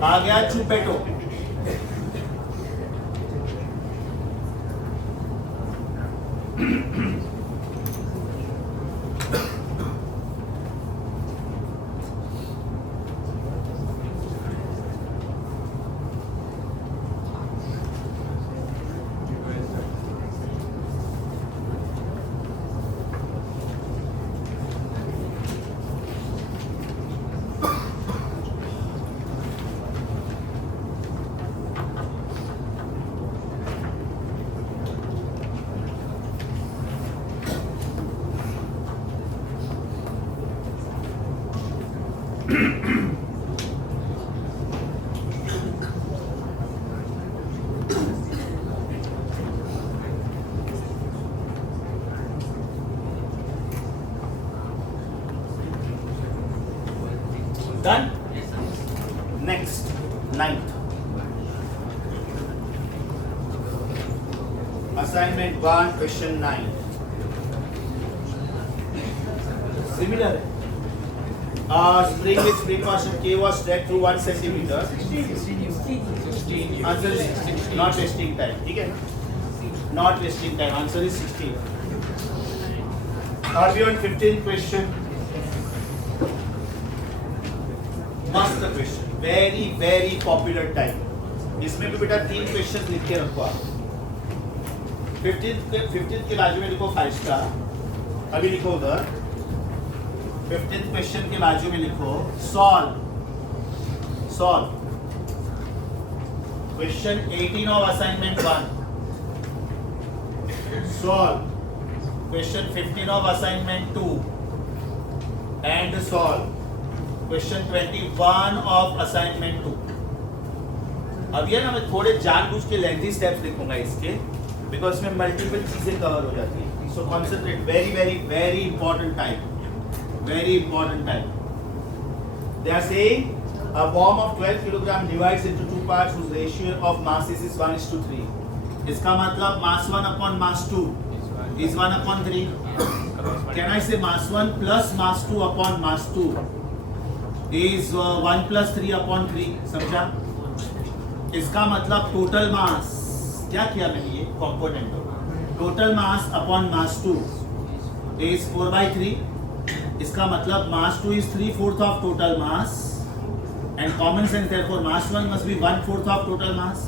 आ गया चुपेटो. Done? Next, 9th. Assignment 1, question 9. Similar है. Spring with spring constant K was stretched through 1 centimeter. Answer is 16. Not wasting time. ठीक है ना? Not wasting time. Answer is 16. Are we on 15th question? मस्त question, very very popular type. इसमें भी बेटा 3 question लिख के रखो आप. 15th के बाजू में लिखो 5 स्टार. अभी लिखो उधर 15th क्वेश्चन के बाजू में लिखो solve question 18 of assignment 1. Solve question 15 of assignment 2 and solve question 21 of assignment 2. अब ये ना मैं थोड़े जानबूझ के लेंथी स्टेप्स लिखूंगा इसके, बिकॉज इसमें मल्टीपल चीजें कवर हो जाती है. So concentrate, very very very important type. Very important type. They are saying a bomb of 12 kilogram divides into 2 parts whose ratio of masses is 1:3. इसका मतलब mass 1 upon mass 2 is 1/3. Can I say mass 1 plus mass 2 upon mass 2 is 1 plus 3/3? समझा? इसका मतलब total mass, क्या किया मैंने ये component, total mass upon mass 2 is 4/3. इसका मतलब mass 2 is 3/4 of total mass and common sense therefore mass 1 must be 1/4 of total mass.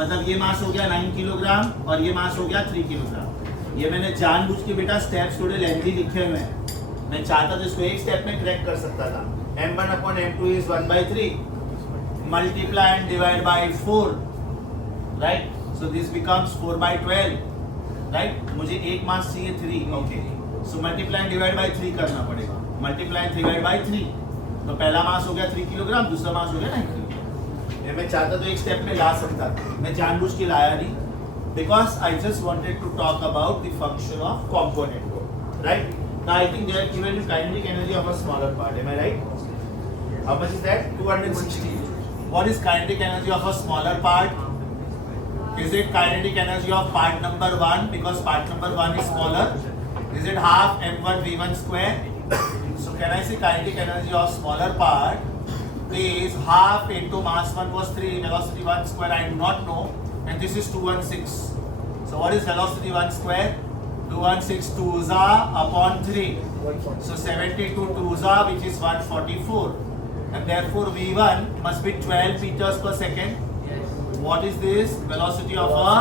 मतलब ये मास हो गया 9 किलोग्राम और ये मास हो गया 3 किलोग्राम. ये मैंने जानबूझ के बेटा स्टेप्स थोड़े लेंथी लिखे हुए हैं. मैं चाहता तो इसको एक स्टेप में क्रैक कर सकता था. m1 upon m2 is 1/3. Multiply and divide by 4. Right? So this becomes 4/12. Right? मुझे एक मास चाहिए 3. Okay. So multiply and divide by 3 करना पड़ेगा. Multiply and divide by 3. तो पहला मास हो गया 3 किलोग्राम, दूसरा मास हो गया 9 किलोग्राम. ये मैं चाहता तो एक स्टेप में ला सकता था, मैं जानबूझ के लाया नहीं, because I just wanted to talk about the function of component code. Right? Now I think they have given you kinetic energy of a smaller part. Am I right? How much is that? 260. What is kinetic energy of a smaller part? Is it kinetic energy of part number 1 because part number 1 is smaller? Is it half m1 v1 square? So can I say kinetic energy of smaller part is half into mass 1 was 3, velocity 1 square I do not know, and this is 216. So what is velocity 1 square? 216 2s upon 3. So 72 2s which is 144, and therefore v1 must be 12 meters per second. What is this? Velocity of a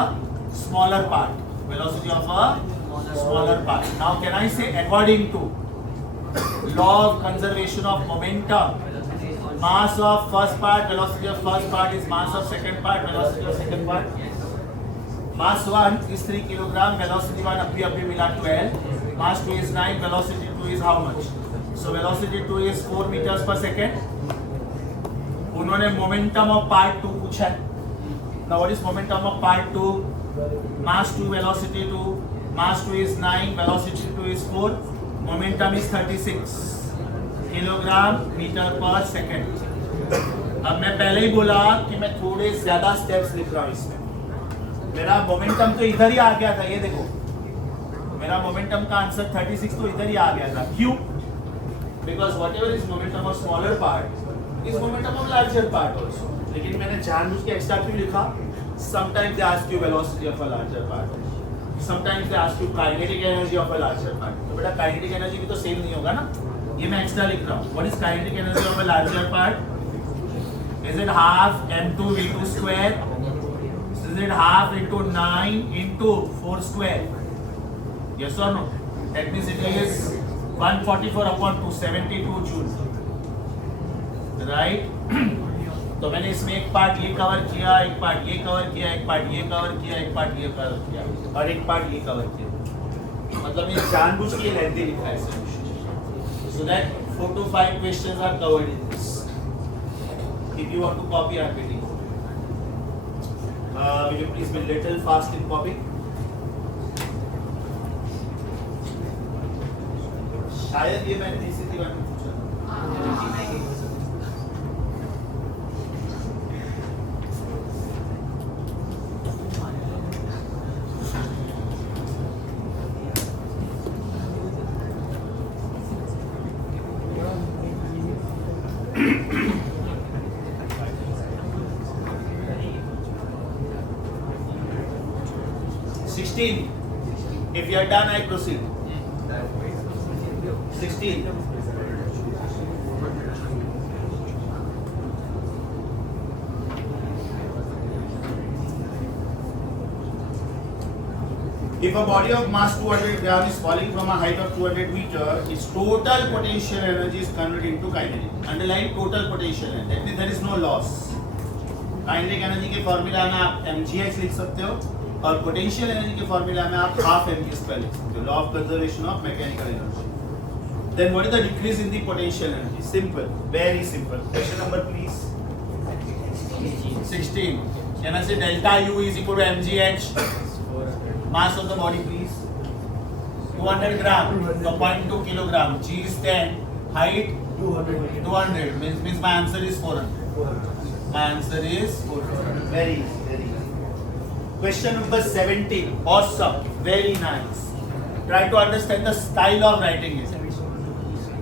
smaller part. Velocity of a smaller part. Now can I say according to law of conservation of momentum, mass of first part, velocity of first part is mass of second part, velocity of second part. Mass 1 is 3 kilogram, velocity 1 अभी मिला 12, mass 2 is 9, velocity 2 is how much? So velocity 2 is 4 meters per second. उन्होंने momentum of part 2 पूछा. Now what is momentum of part 2? Mass 2, velocity 2. Mass 2 is 9, velocity 2 is 4, momentum is 36 kilogram metre पर second. अब मैं पहले ही बोला कि मैं थोड़े ज्यादा स्टेप्स लिख रहा हूँ इसमें. मेरा मोमेंटम तो इधर ही आ गया था, ये देखो मेरा मोमेंटम का आंसर 36 तो इधर ही आ गया था. क्यों? Because what ever is momentum of smaller part is momentum of larger part also. लेकिन मैंने जानबूझ के एक्स्ट्रा क्यों लिखा? Sometimes they ask you velocity of a larger part, sometimes they ask you kinetic energy of a larger part. तो बेटा kinetic energy भी तो सेम नहीं होगा ना, ये मैं एक्स्ट्रा लिख रहा हूँ. What is kinetic energy of a larger part? Is it half m2 v2 square? Is it half into 9 into 4 square? Yes or no? That means it is 144 upon 272 joule. Right? तो मैंने इसमें एक part ये cover किया, एक part ये cover किया, एक पार्ट ये कवर किया, एक पार्ट ये कवर किया और एक पार्ट ये कवर किया. मतलब ये जानबूझ के लेंथी लिखा है so that 4 to 5 questions are covered in this. If you want to copy RPT, will you please be little fast in copying? शायद ये मैंने तीसरी बार में पूछा. we are done, I proceed. 16. If a body of mass 200 gram is falling from a height of 200 meter, its total potential energy is converted into kinetic. Underline total potential energy. That means there is no loss. Kinetic energy के formula में आप mgh लिख सकते हो और potential energy के formula में आप half mg square लिख सकते हो. Law of conservation of mechanical energy. Then what is the decrease in the potential energy? Simple, very simple. Question number please. 16. Can I say delta U is equal to mgh? Mass of the body please. 200 gram, 0.2 kilogram. G is 10. Height 200. Means my answer is 400. My answer is 400. Very, very. Question number 17. Awesome. Very nice. Try to understand the style of writing it.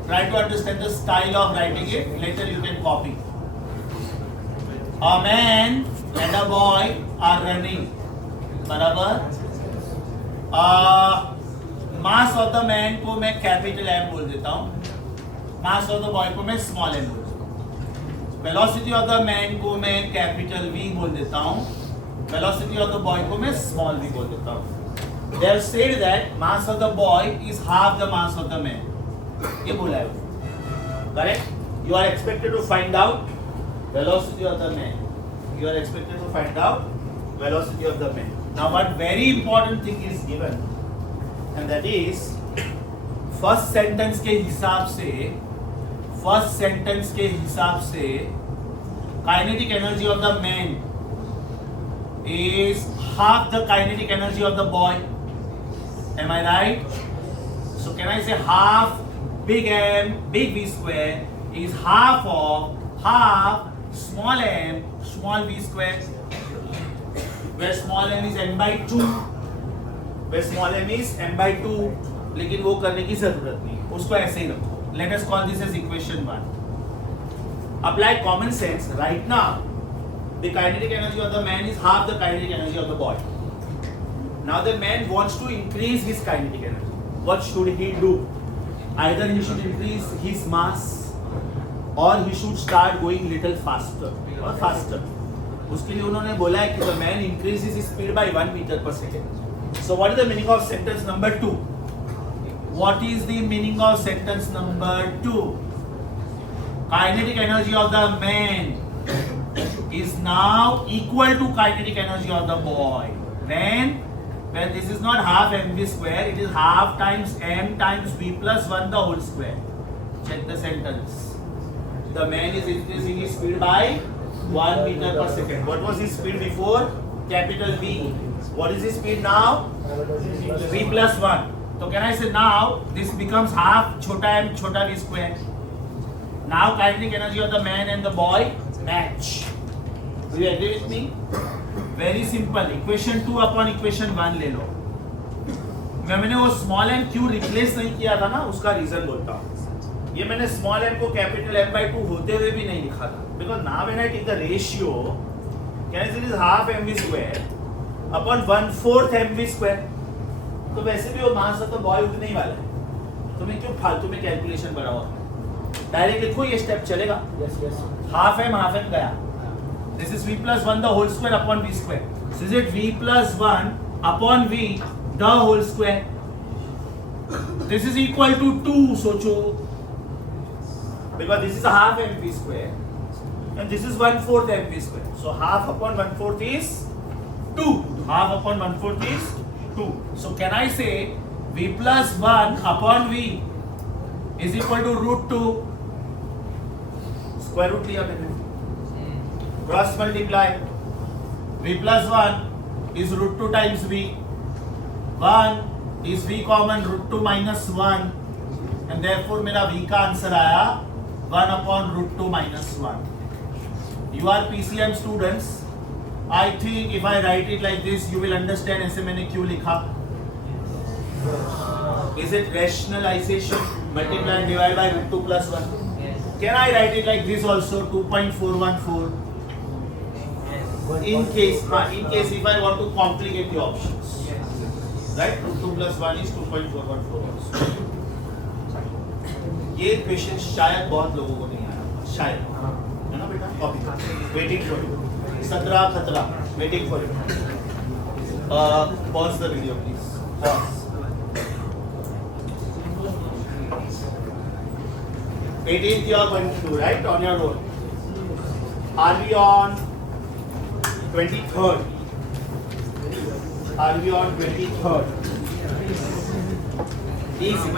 Try to understand the style of writing it. Later you can copy. A man and a boy are running. बराबर. मास of the man को मैं capital M बोल देता हूं. मास of the boy को मैं small M बोल देता हूं. वेलोसिटी ऑफ द मैन को मैं कैपिटल वी बोल देता हूं. वेलोसिटी ऑफ द बॉय को मैं स्मॉल वी बोल देता हूं. They have said that mass of the boy is half the mass of the man. ये बोला है. Correct. You are expected to find out velocity of the man. You are expected to find out velocity of the man. Now one very important thing is given and that is first sentence के हिसाब से kinetic energy of the man is half the kinetic energy of the boy. Am I right? So can I say half big M big V square is half of half small m small v square, where small m is m by 2, where small m is m by 2. लेकिन वो करने की जरूरत नहीं, उसको ऐसे ही रखो. Let us call this as equation 1. Apply common sense. Right now, the kinetic energy of the man is half the kinetic energy of the boy. Now the man wants to increase his kinetic energy. What should he do? Either he should increase his mass or he should start going little faster or faster. उसके लिए उन्होंने बोला है कि the man increases his speed by 1 meter per second. So what is the meaning of sentence number 2? What is the meaning of sentence number 2? Kinetic energy of the man is now equal to kinetic energy of the boy. When this is not half mv square, it is half times m times v plus 1 the whole square. Check the sentence. The man is increasing his speed by 1 meter per second. What was his speed before? Capital V. What is his speed now? V plus 1. So can I say now this becomes half छोटा m छोटा v square. Now kinetic energy of the man and the boy match. Do you agree with me? Very simple. Equation 2 upon equation 1 ले लो. मैंने वो small m क्यों replace नहीं किया था ना, उसका reason बोलता हूँ. ये मैंने small m को capital M by 2 होते हुए भी नहीं लिखा था. Because now when I take the ratio, can I say this half mv square upon 1/4 mv square. तो वैसे भी वो मास तो बॉय उतने ही वाला है. तुम्हें क्यों फालतू में कैलकुलेशन बढ़ाओ? डायरेक्ट लिखो, ये स्टेप चलेगा. हाफ एम गया. This is v plus 1 the whole square upon v square. So is it v plus 1 upon v the whole square? This is equal to 2. सोचो, because this is a half mv square and this is 1/4 mv square. So half upon 1/4 is 2. Half upon 1/4 is 2. So can I say v plus 1 upon v is equal to root 2? Square root लिया मैंने. Cross multiply. v plus 1 is root 2 times v. 1 is v common root 2 minus 1 and therefore मेरा v का answer आया 1 upon root 2 minus 1. You are PCM students. I think if I write it like this, you will understand ऐसे मैंने क्यों लिखा. Is it rationalization? Multiply and divide by root 2 plus 1. Can I write it like this also? 2.414. In case if I want to complicate the options. Right? Root 2 plus 1 is 2.414 also. ये question शायद बहुत लोगों को नहीं आया, शायद, है ना बेटा? Copy, waiting for you. 17 खतरा, waiting for you. Pause the video, please. Pause. 18th you are going to do, right, on your own. Are we on 23rd? Are we on 23rd? Easy.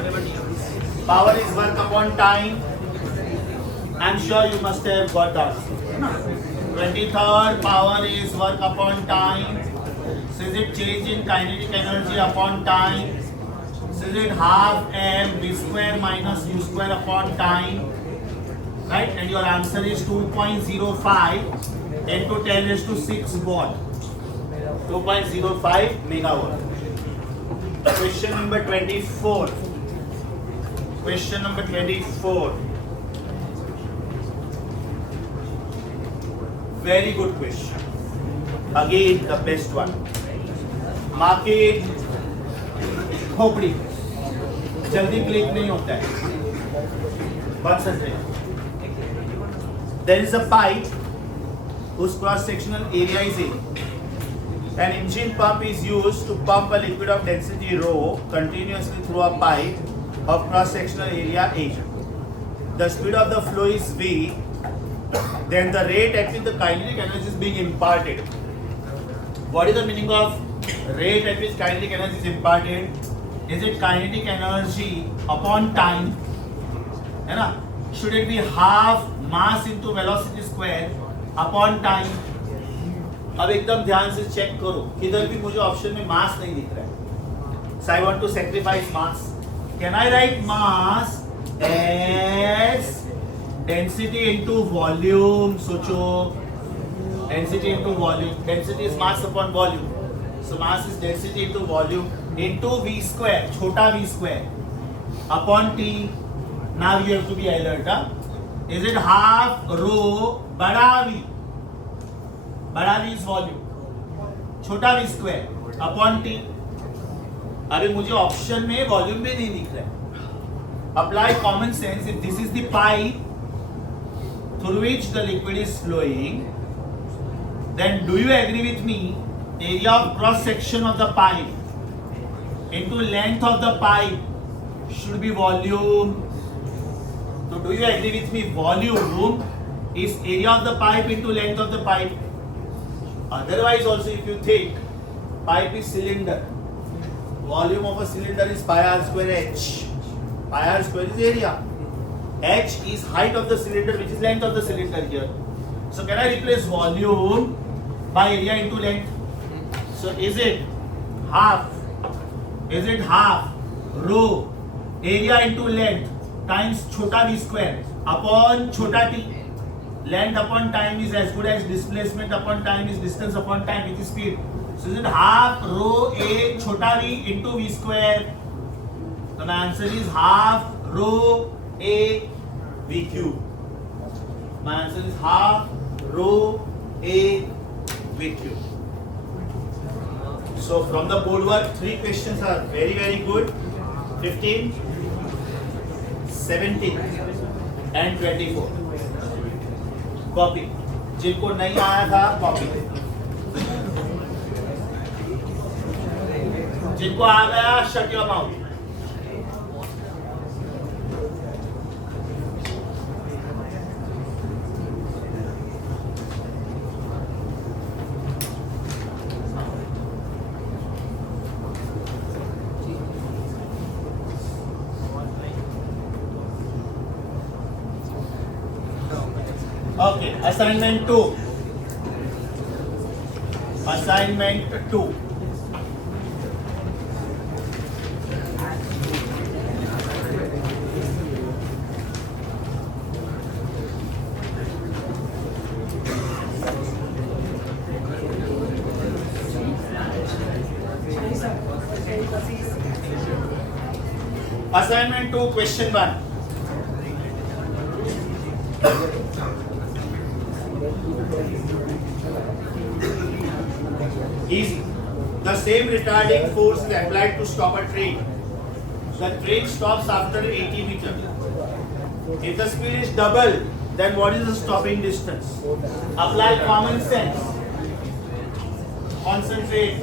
Power is work upon time. I'm sure you must have got that. 23rd, power is work upon time. So is it change in kinetic energy upon time? So is it half m v square minus u square upon time? Right? And your answer is 2.05 into 10 raised to 6 watt. 2.05 megawatt. Question number 24. Question number 24. Very good question. Again, the best one. Market खोपड़ी जल्दी click नहीं होता है. बात समझ रहे हैं? There is a pipe whose cross-sectional area is A. An engine pump is used to pump a liquid of density rho continuously through a pipe of cross-sectional area A. The speed of the flow is V. Then the rate at which the kinetic energy is being imparted. What is the meaning of rate at which kinetic energy is imparted? Is it kinetic energy upon time? है ना? Should it be half mass into velocity square upon time? अब एकदम ध्यान से check करो, किधर भी मुझे ऑप्शन में मास नहीं दिख रहा है. So I want to sacrifice mass. Can I write mass as density into volume? सोचो, density into volume. Density is mass upon volume. So mass is density into volume into v square, छोटा v square upon t. Now you have to be alert. Is it half rho बड़ा v? बड़ा v is volume, छोटा v square upon t. अभी मुझे option में volume भी नहीं दिख रहा है. Apply common sense. If this is the pipe through which the liquid is flowing, then do you agree with me? Area of cross section of the pipe into length of the pipe should be volume. So do you agree with me? Volume is area of the pipe into length of the pipe. Otherwise also if you think pipe is cylinder, volume of a cylinder is pi r square h. Pi r square is area. H is height of the cylinder, which is length of the cylinder here. So can I replace volume by area into length? So is it half? Is it half rho area into length times छोटा v square upon छोटा t? Length upon time is as good as displacement upon time is distance upon time, which is speed. So is it half rho a छोटा v into v square? So my answer is half rho a v cube. My answer is half rho a v cube. So from the board work, 3 questions are very very good. 15, 17 and 24. Copy. जिनको नहीं आया था copy, जिनको आ गया shut your mouth. Okay, assignment 2. Assignment 2. Assignment 2, question 1. Easy. The same retarding force is applied to stop a train. The train stops after 80 meters. If the speed is double, then what is the stopping distance? Apply common sense. Concentrate.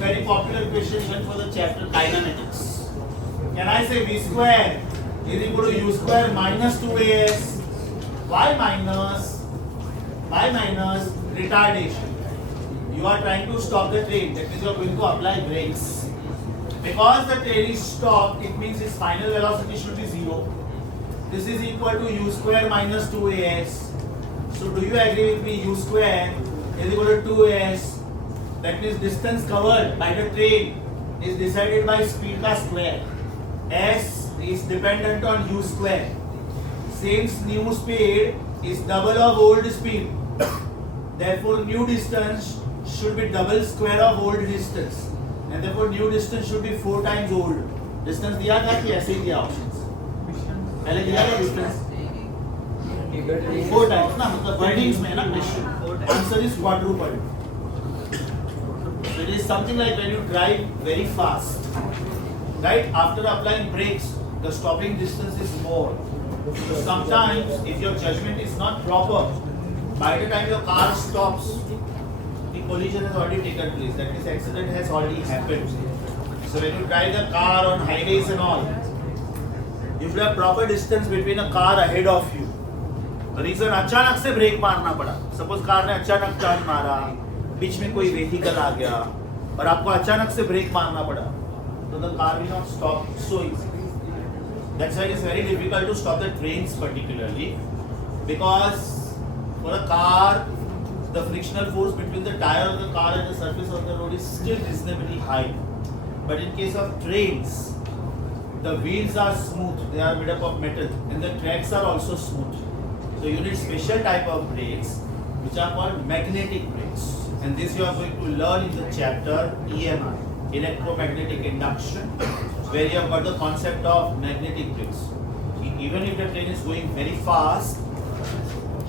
Very popular question even for the chapter kinematics. Can I say v square is equal to u square minus 2as? Why minus? Why minus? Retardation. You are trying to stop the train. That means you are going to apply brakes. Because the train is stopped, it means its final velocity should be 0. This is equal to u square minus 2as. So do you agree with me? U square is equal to 2as. That means distance covered by the train is decided by speed ka square. S is dependent on u square. Since new speed is double of old speed, therefore new distance should be double square of old distance, and therefore new distance should be 4 times old. Distance दिया था कि ऐसे ही दिया options? पहले दिया था distance 4 times ना, मतलब wordings में है ना question. Answer is quadruple. So it is something like when you drive very fast, right? After applying brakes, the stopping distance is more. So sometimes if your judgment is not proper, by the time your car stops, the collision has already taken place. That means accident has already happened. So when you drive the car on highways and all, you should have proper distance between a car ahead of you. The reason अचानक से break मारना पड़ा. Suppose car ने अचानक turn मारा, बीच में कोई vehicle आ गया, और आपको अचानक से ब्रेक मारना पड़ा, तो the car will not stop so easily. That's why it is very difficult to stop the trains particularly, because for a car, the frictional force between the tire of the car and the surface of the road is still reasonably high. But in case of trains, the wheels are smooth, they are made up of metal, and the tracks are also smooth. So you need special type of brakes which are called magnetic brakes. And this you are going to learn in the chapter EMI, electromagnetic induction, where you have got the concept of magnetic brakes. Even if the train is going very fast,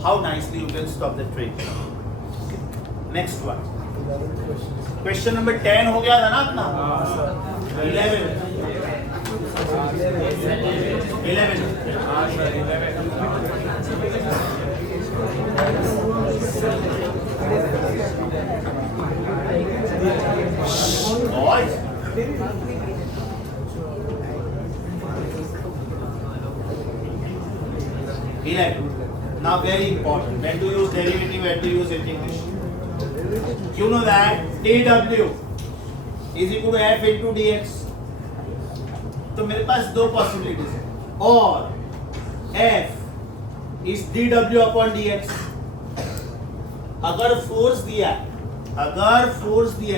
how nicely you can stop the train. Next one. Question number 10 हो गया था ना अपना? 11. Boys. 11. Now very important. When to use derivative, when to use integration. You know that dw is equal to f into dx. तो मेरे पास दो possibilities है, और f is dw upon dx. अगर फोर्स दिया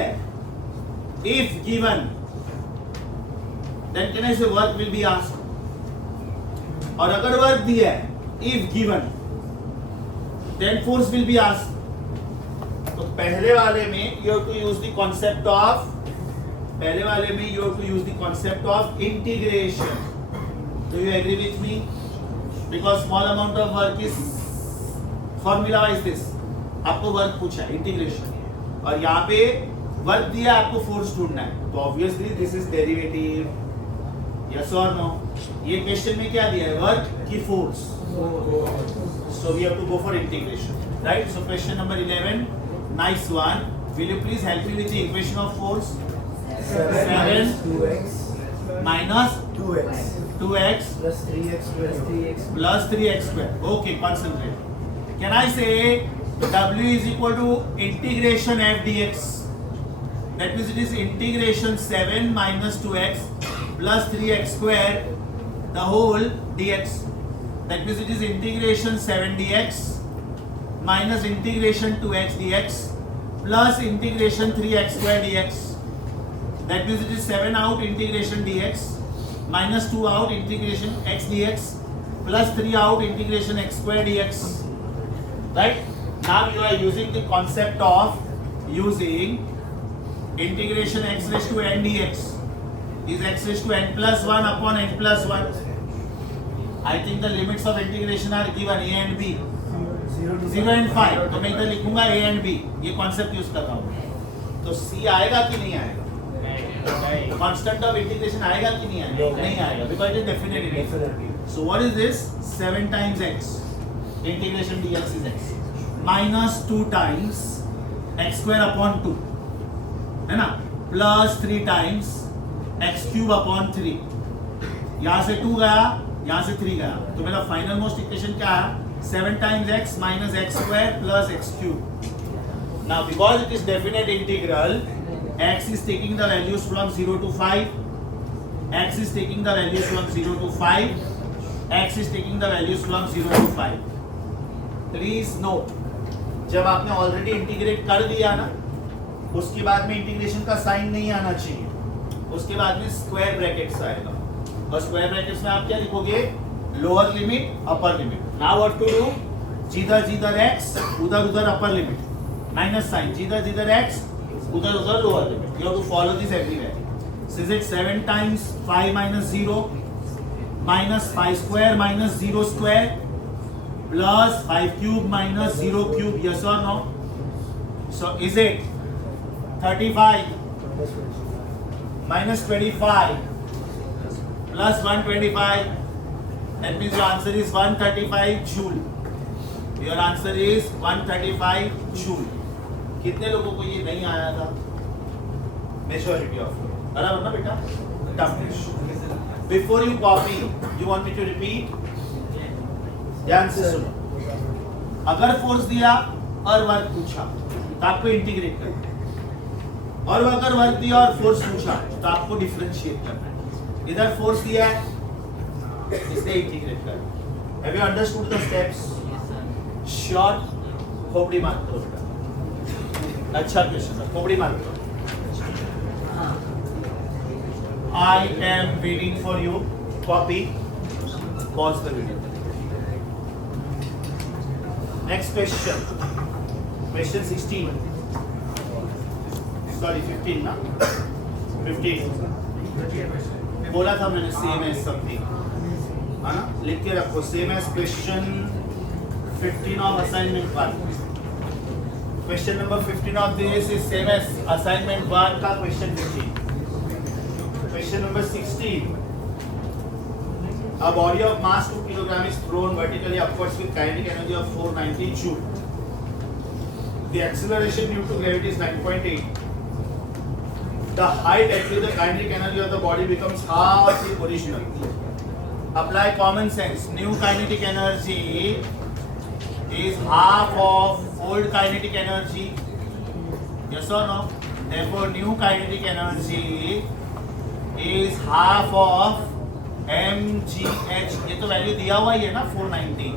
है, if given, then can I say work will be asked. और अगर वर्क दिया है, if given, then force will be asked. तो पहले वाले में you have to use the concept of integration. Do you agree with me? Because small amount of work is formula wise this. आपको work पूछा है integration, और यहाँ पे वर्क दिया आपको फोर्स ढूंढना है, तो obviously this is derivative. Yes और नो? ये क्वेश्चन में क्या दिया है? वर्क की force. So we have to go for integration, right? So question number 11, nice one. Will you please help me with the equation of force? 7 2x minus 2x 2x plus 3x plus 3x square. Okay, concentrate. Can I say w is equal to integration f dx? That means it is integration 7 minus 2x plus 3x square the whole dx. That means it is integration 7 dx minus integration 2x dx plus integration 3x square dx. That means it is 7 out integration dx minus 2 out integration x dx plus 3 out integration x square dx. Right? Now you are using the concept of using integration x raised to n dx is x raised to n plus 1 upon n plus 1. I think the limits of integration are given a and b. 0 and 5. तो मैं इधर लिखूंगा a and b. ये concept use कर रहा हूँ. तो C आएगा कि नहीं आएगा? Constant of integration आएगा कि नहीं आएगा? नहीं आएगा because it is definite integral. So what is this? 7 times x. Integration dx is x. Minus 2 times x square upon 2. है ना? Plus 3 times x cube upon 3. यहाँ से 2 गया, यहाँ से 3 गया. तो मेरा फाइनल मोस्ट इक्वेशन क्या है? 7 times x minus x square plus x cube. Now because it is definite integral, x is taking the values from 0 to 5, x is taking the values from 0 to 5, x is taking the values from 0 to 5. Please note, जब आपने already integrate कर दिया ना, उसके बाद में integration का sign नहीं आना चाहिए, उसके बाद में स्क्वायर ब्रैकेट्स आएगा, और स्क्वायर ब्रैकेट्स में आप क्या लिखोगे? Lower limit upper limit. Now what to do? जिधर x उधर अपर लिमिट, माइनस साइन, जिधर x उधर lower limit. You have to follow this everywhere. So is it 7 times 5 minus 0 minus 5 square minus 0 square plus 5 cube minus 0 cube, yes or no? So is it 35 minus 25 plus 125? That means your answer is 135 joule. Your answer is 135 joule. कितने लोगों को ये नहीं आया था? Majority of you. बराबर ना बेटा? Tough. Before you copy, you want me to repeat? ध्यान से सुनो. अगर फोर्स दिया और वर्क पूछा तो आपको इंटीग्रेट करना है, और अगर वर्क दिया और फोर्स पूछा तो आपको डिफरेंशिएट करना है. इधर फोर्स दिया है, इससे इंटीग्रेट करना है. Have you understood the steps? Short, खोपड़ी मार दो बेटा. अच्छा क्वेश्चन है, खोपड़ी मार दो. I am waiting for you. Copy. Pause the video. Next question. Question 16. Sorry, 15 ना? 15. बोला था मैंने same as something. है ना? लिख के रखो. Same as question 15 of assignment 1. Question number 15 of this is same as assignment 1 का question 15. Question number 16. A body of mass 2 kg is thrown vertically upwards with kinetic energy of 490 joule. The acceleration due to gravity is 9.8. The height at which the kinetic energy of the body becomes half the original. Apply common sense. New kinetic energy is half of old kinetic energy. Yes or no? Therefore, new kinetic energy is half of mgh. ये तो value दिया हुआ ही है ना 490,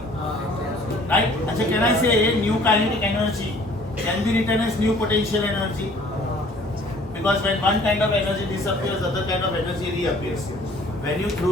right? अच्छा, can I say new kinetic energy can be written as new potential energy, because when one kind of energy disappears, other kind of energy reappears. When you throw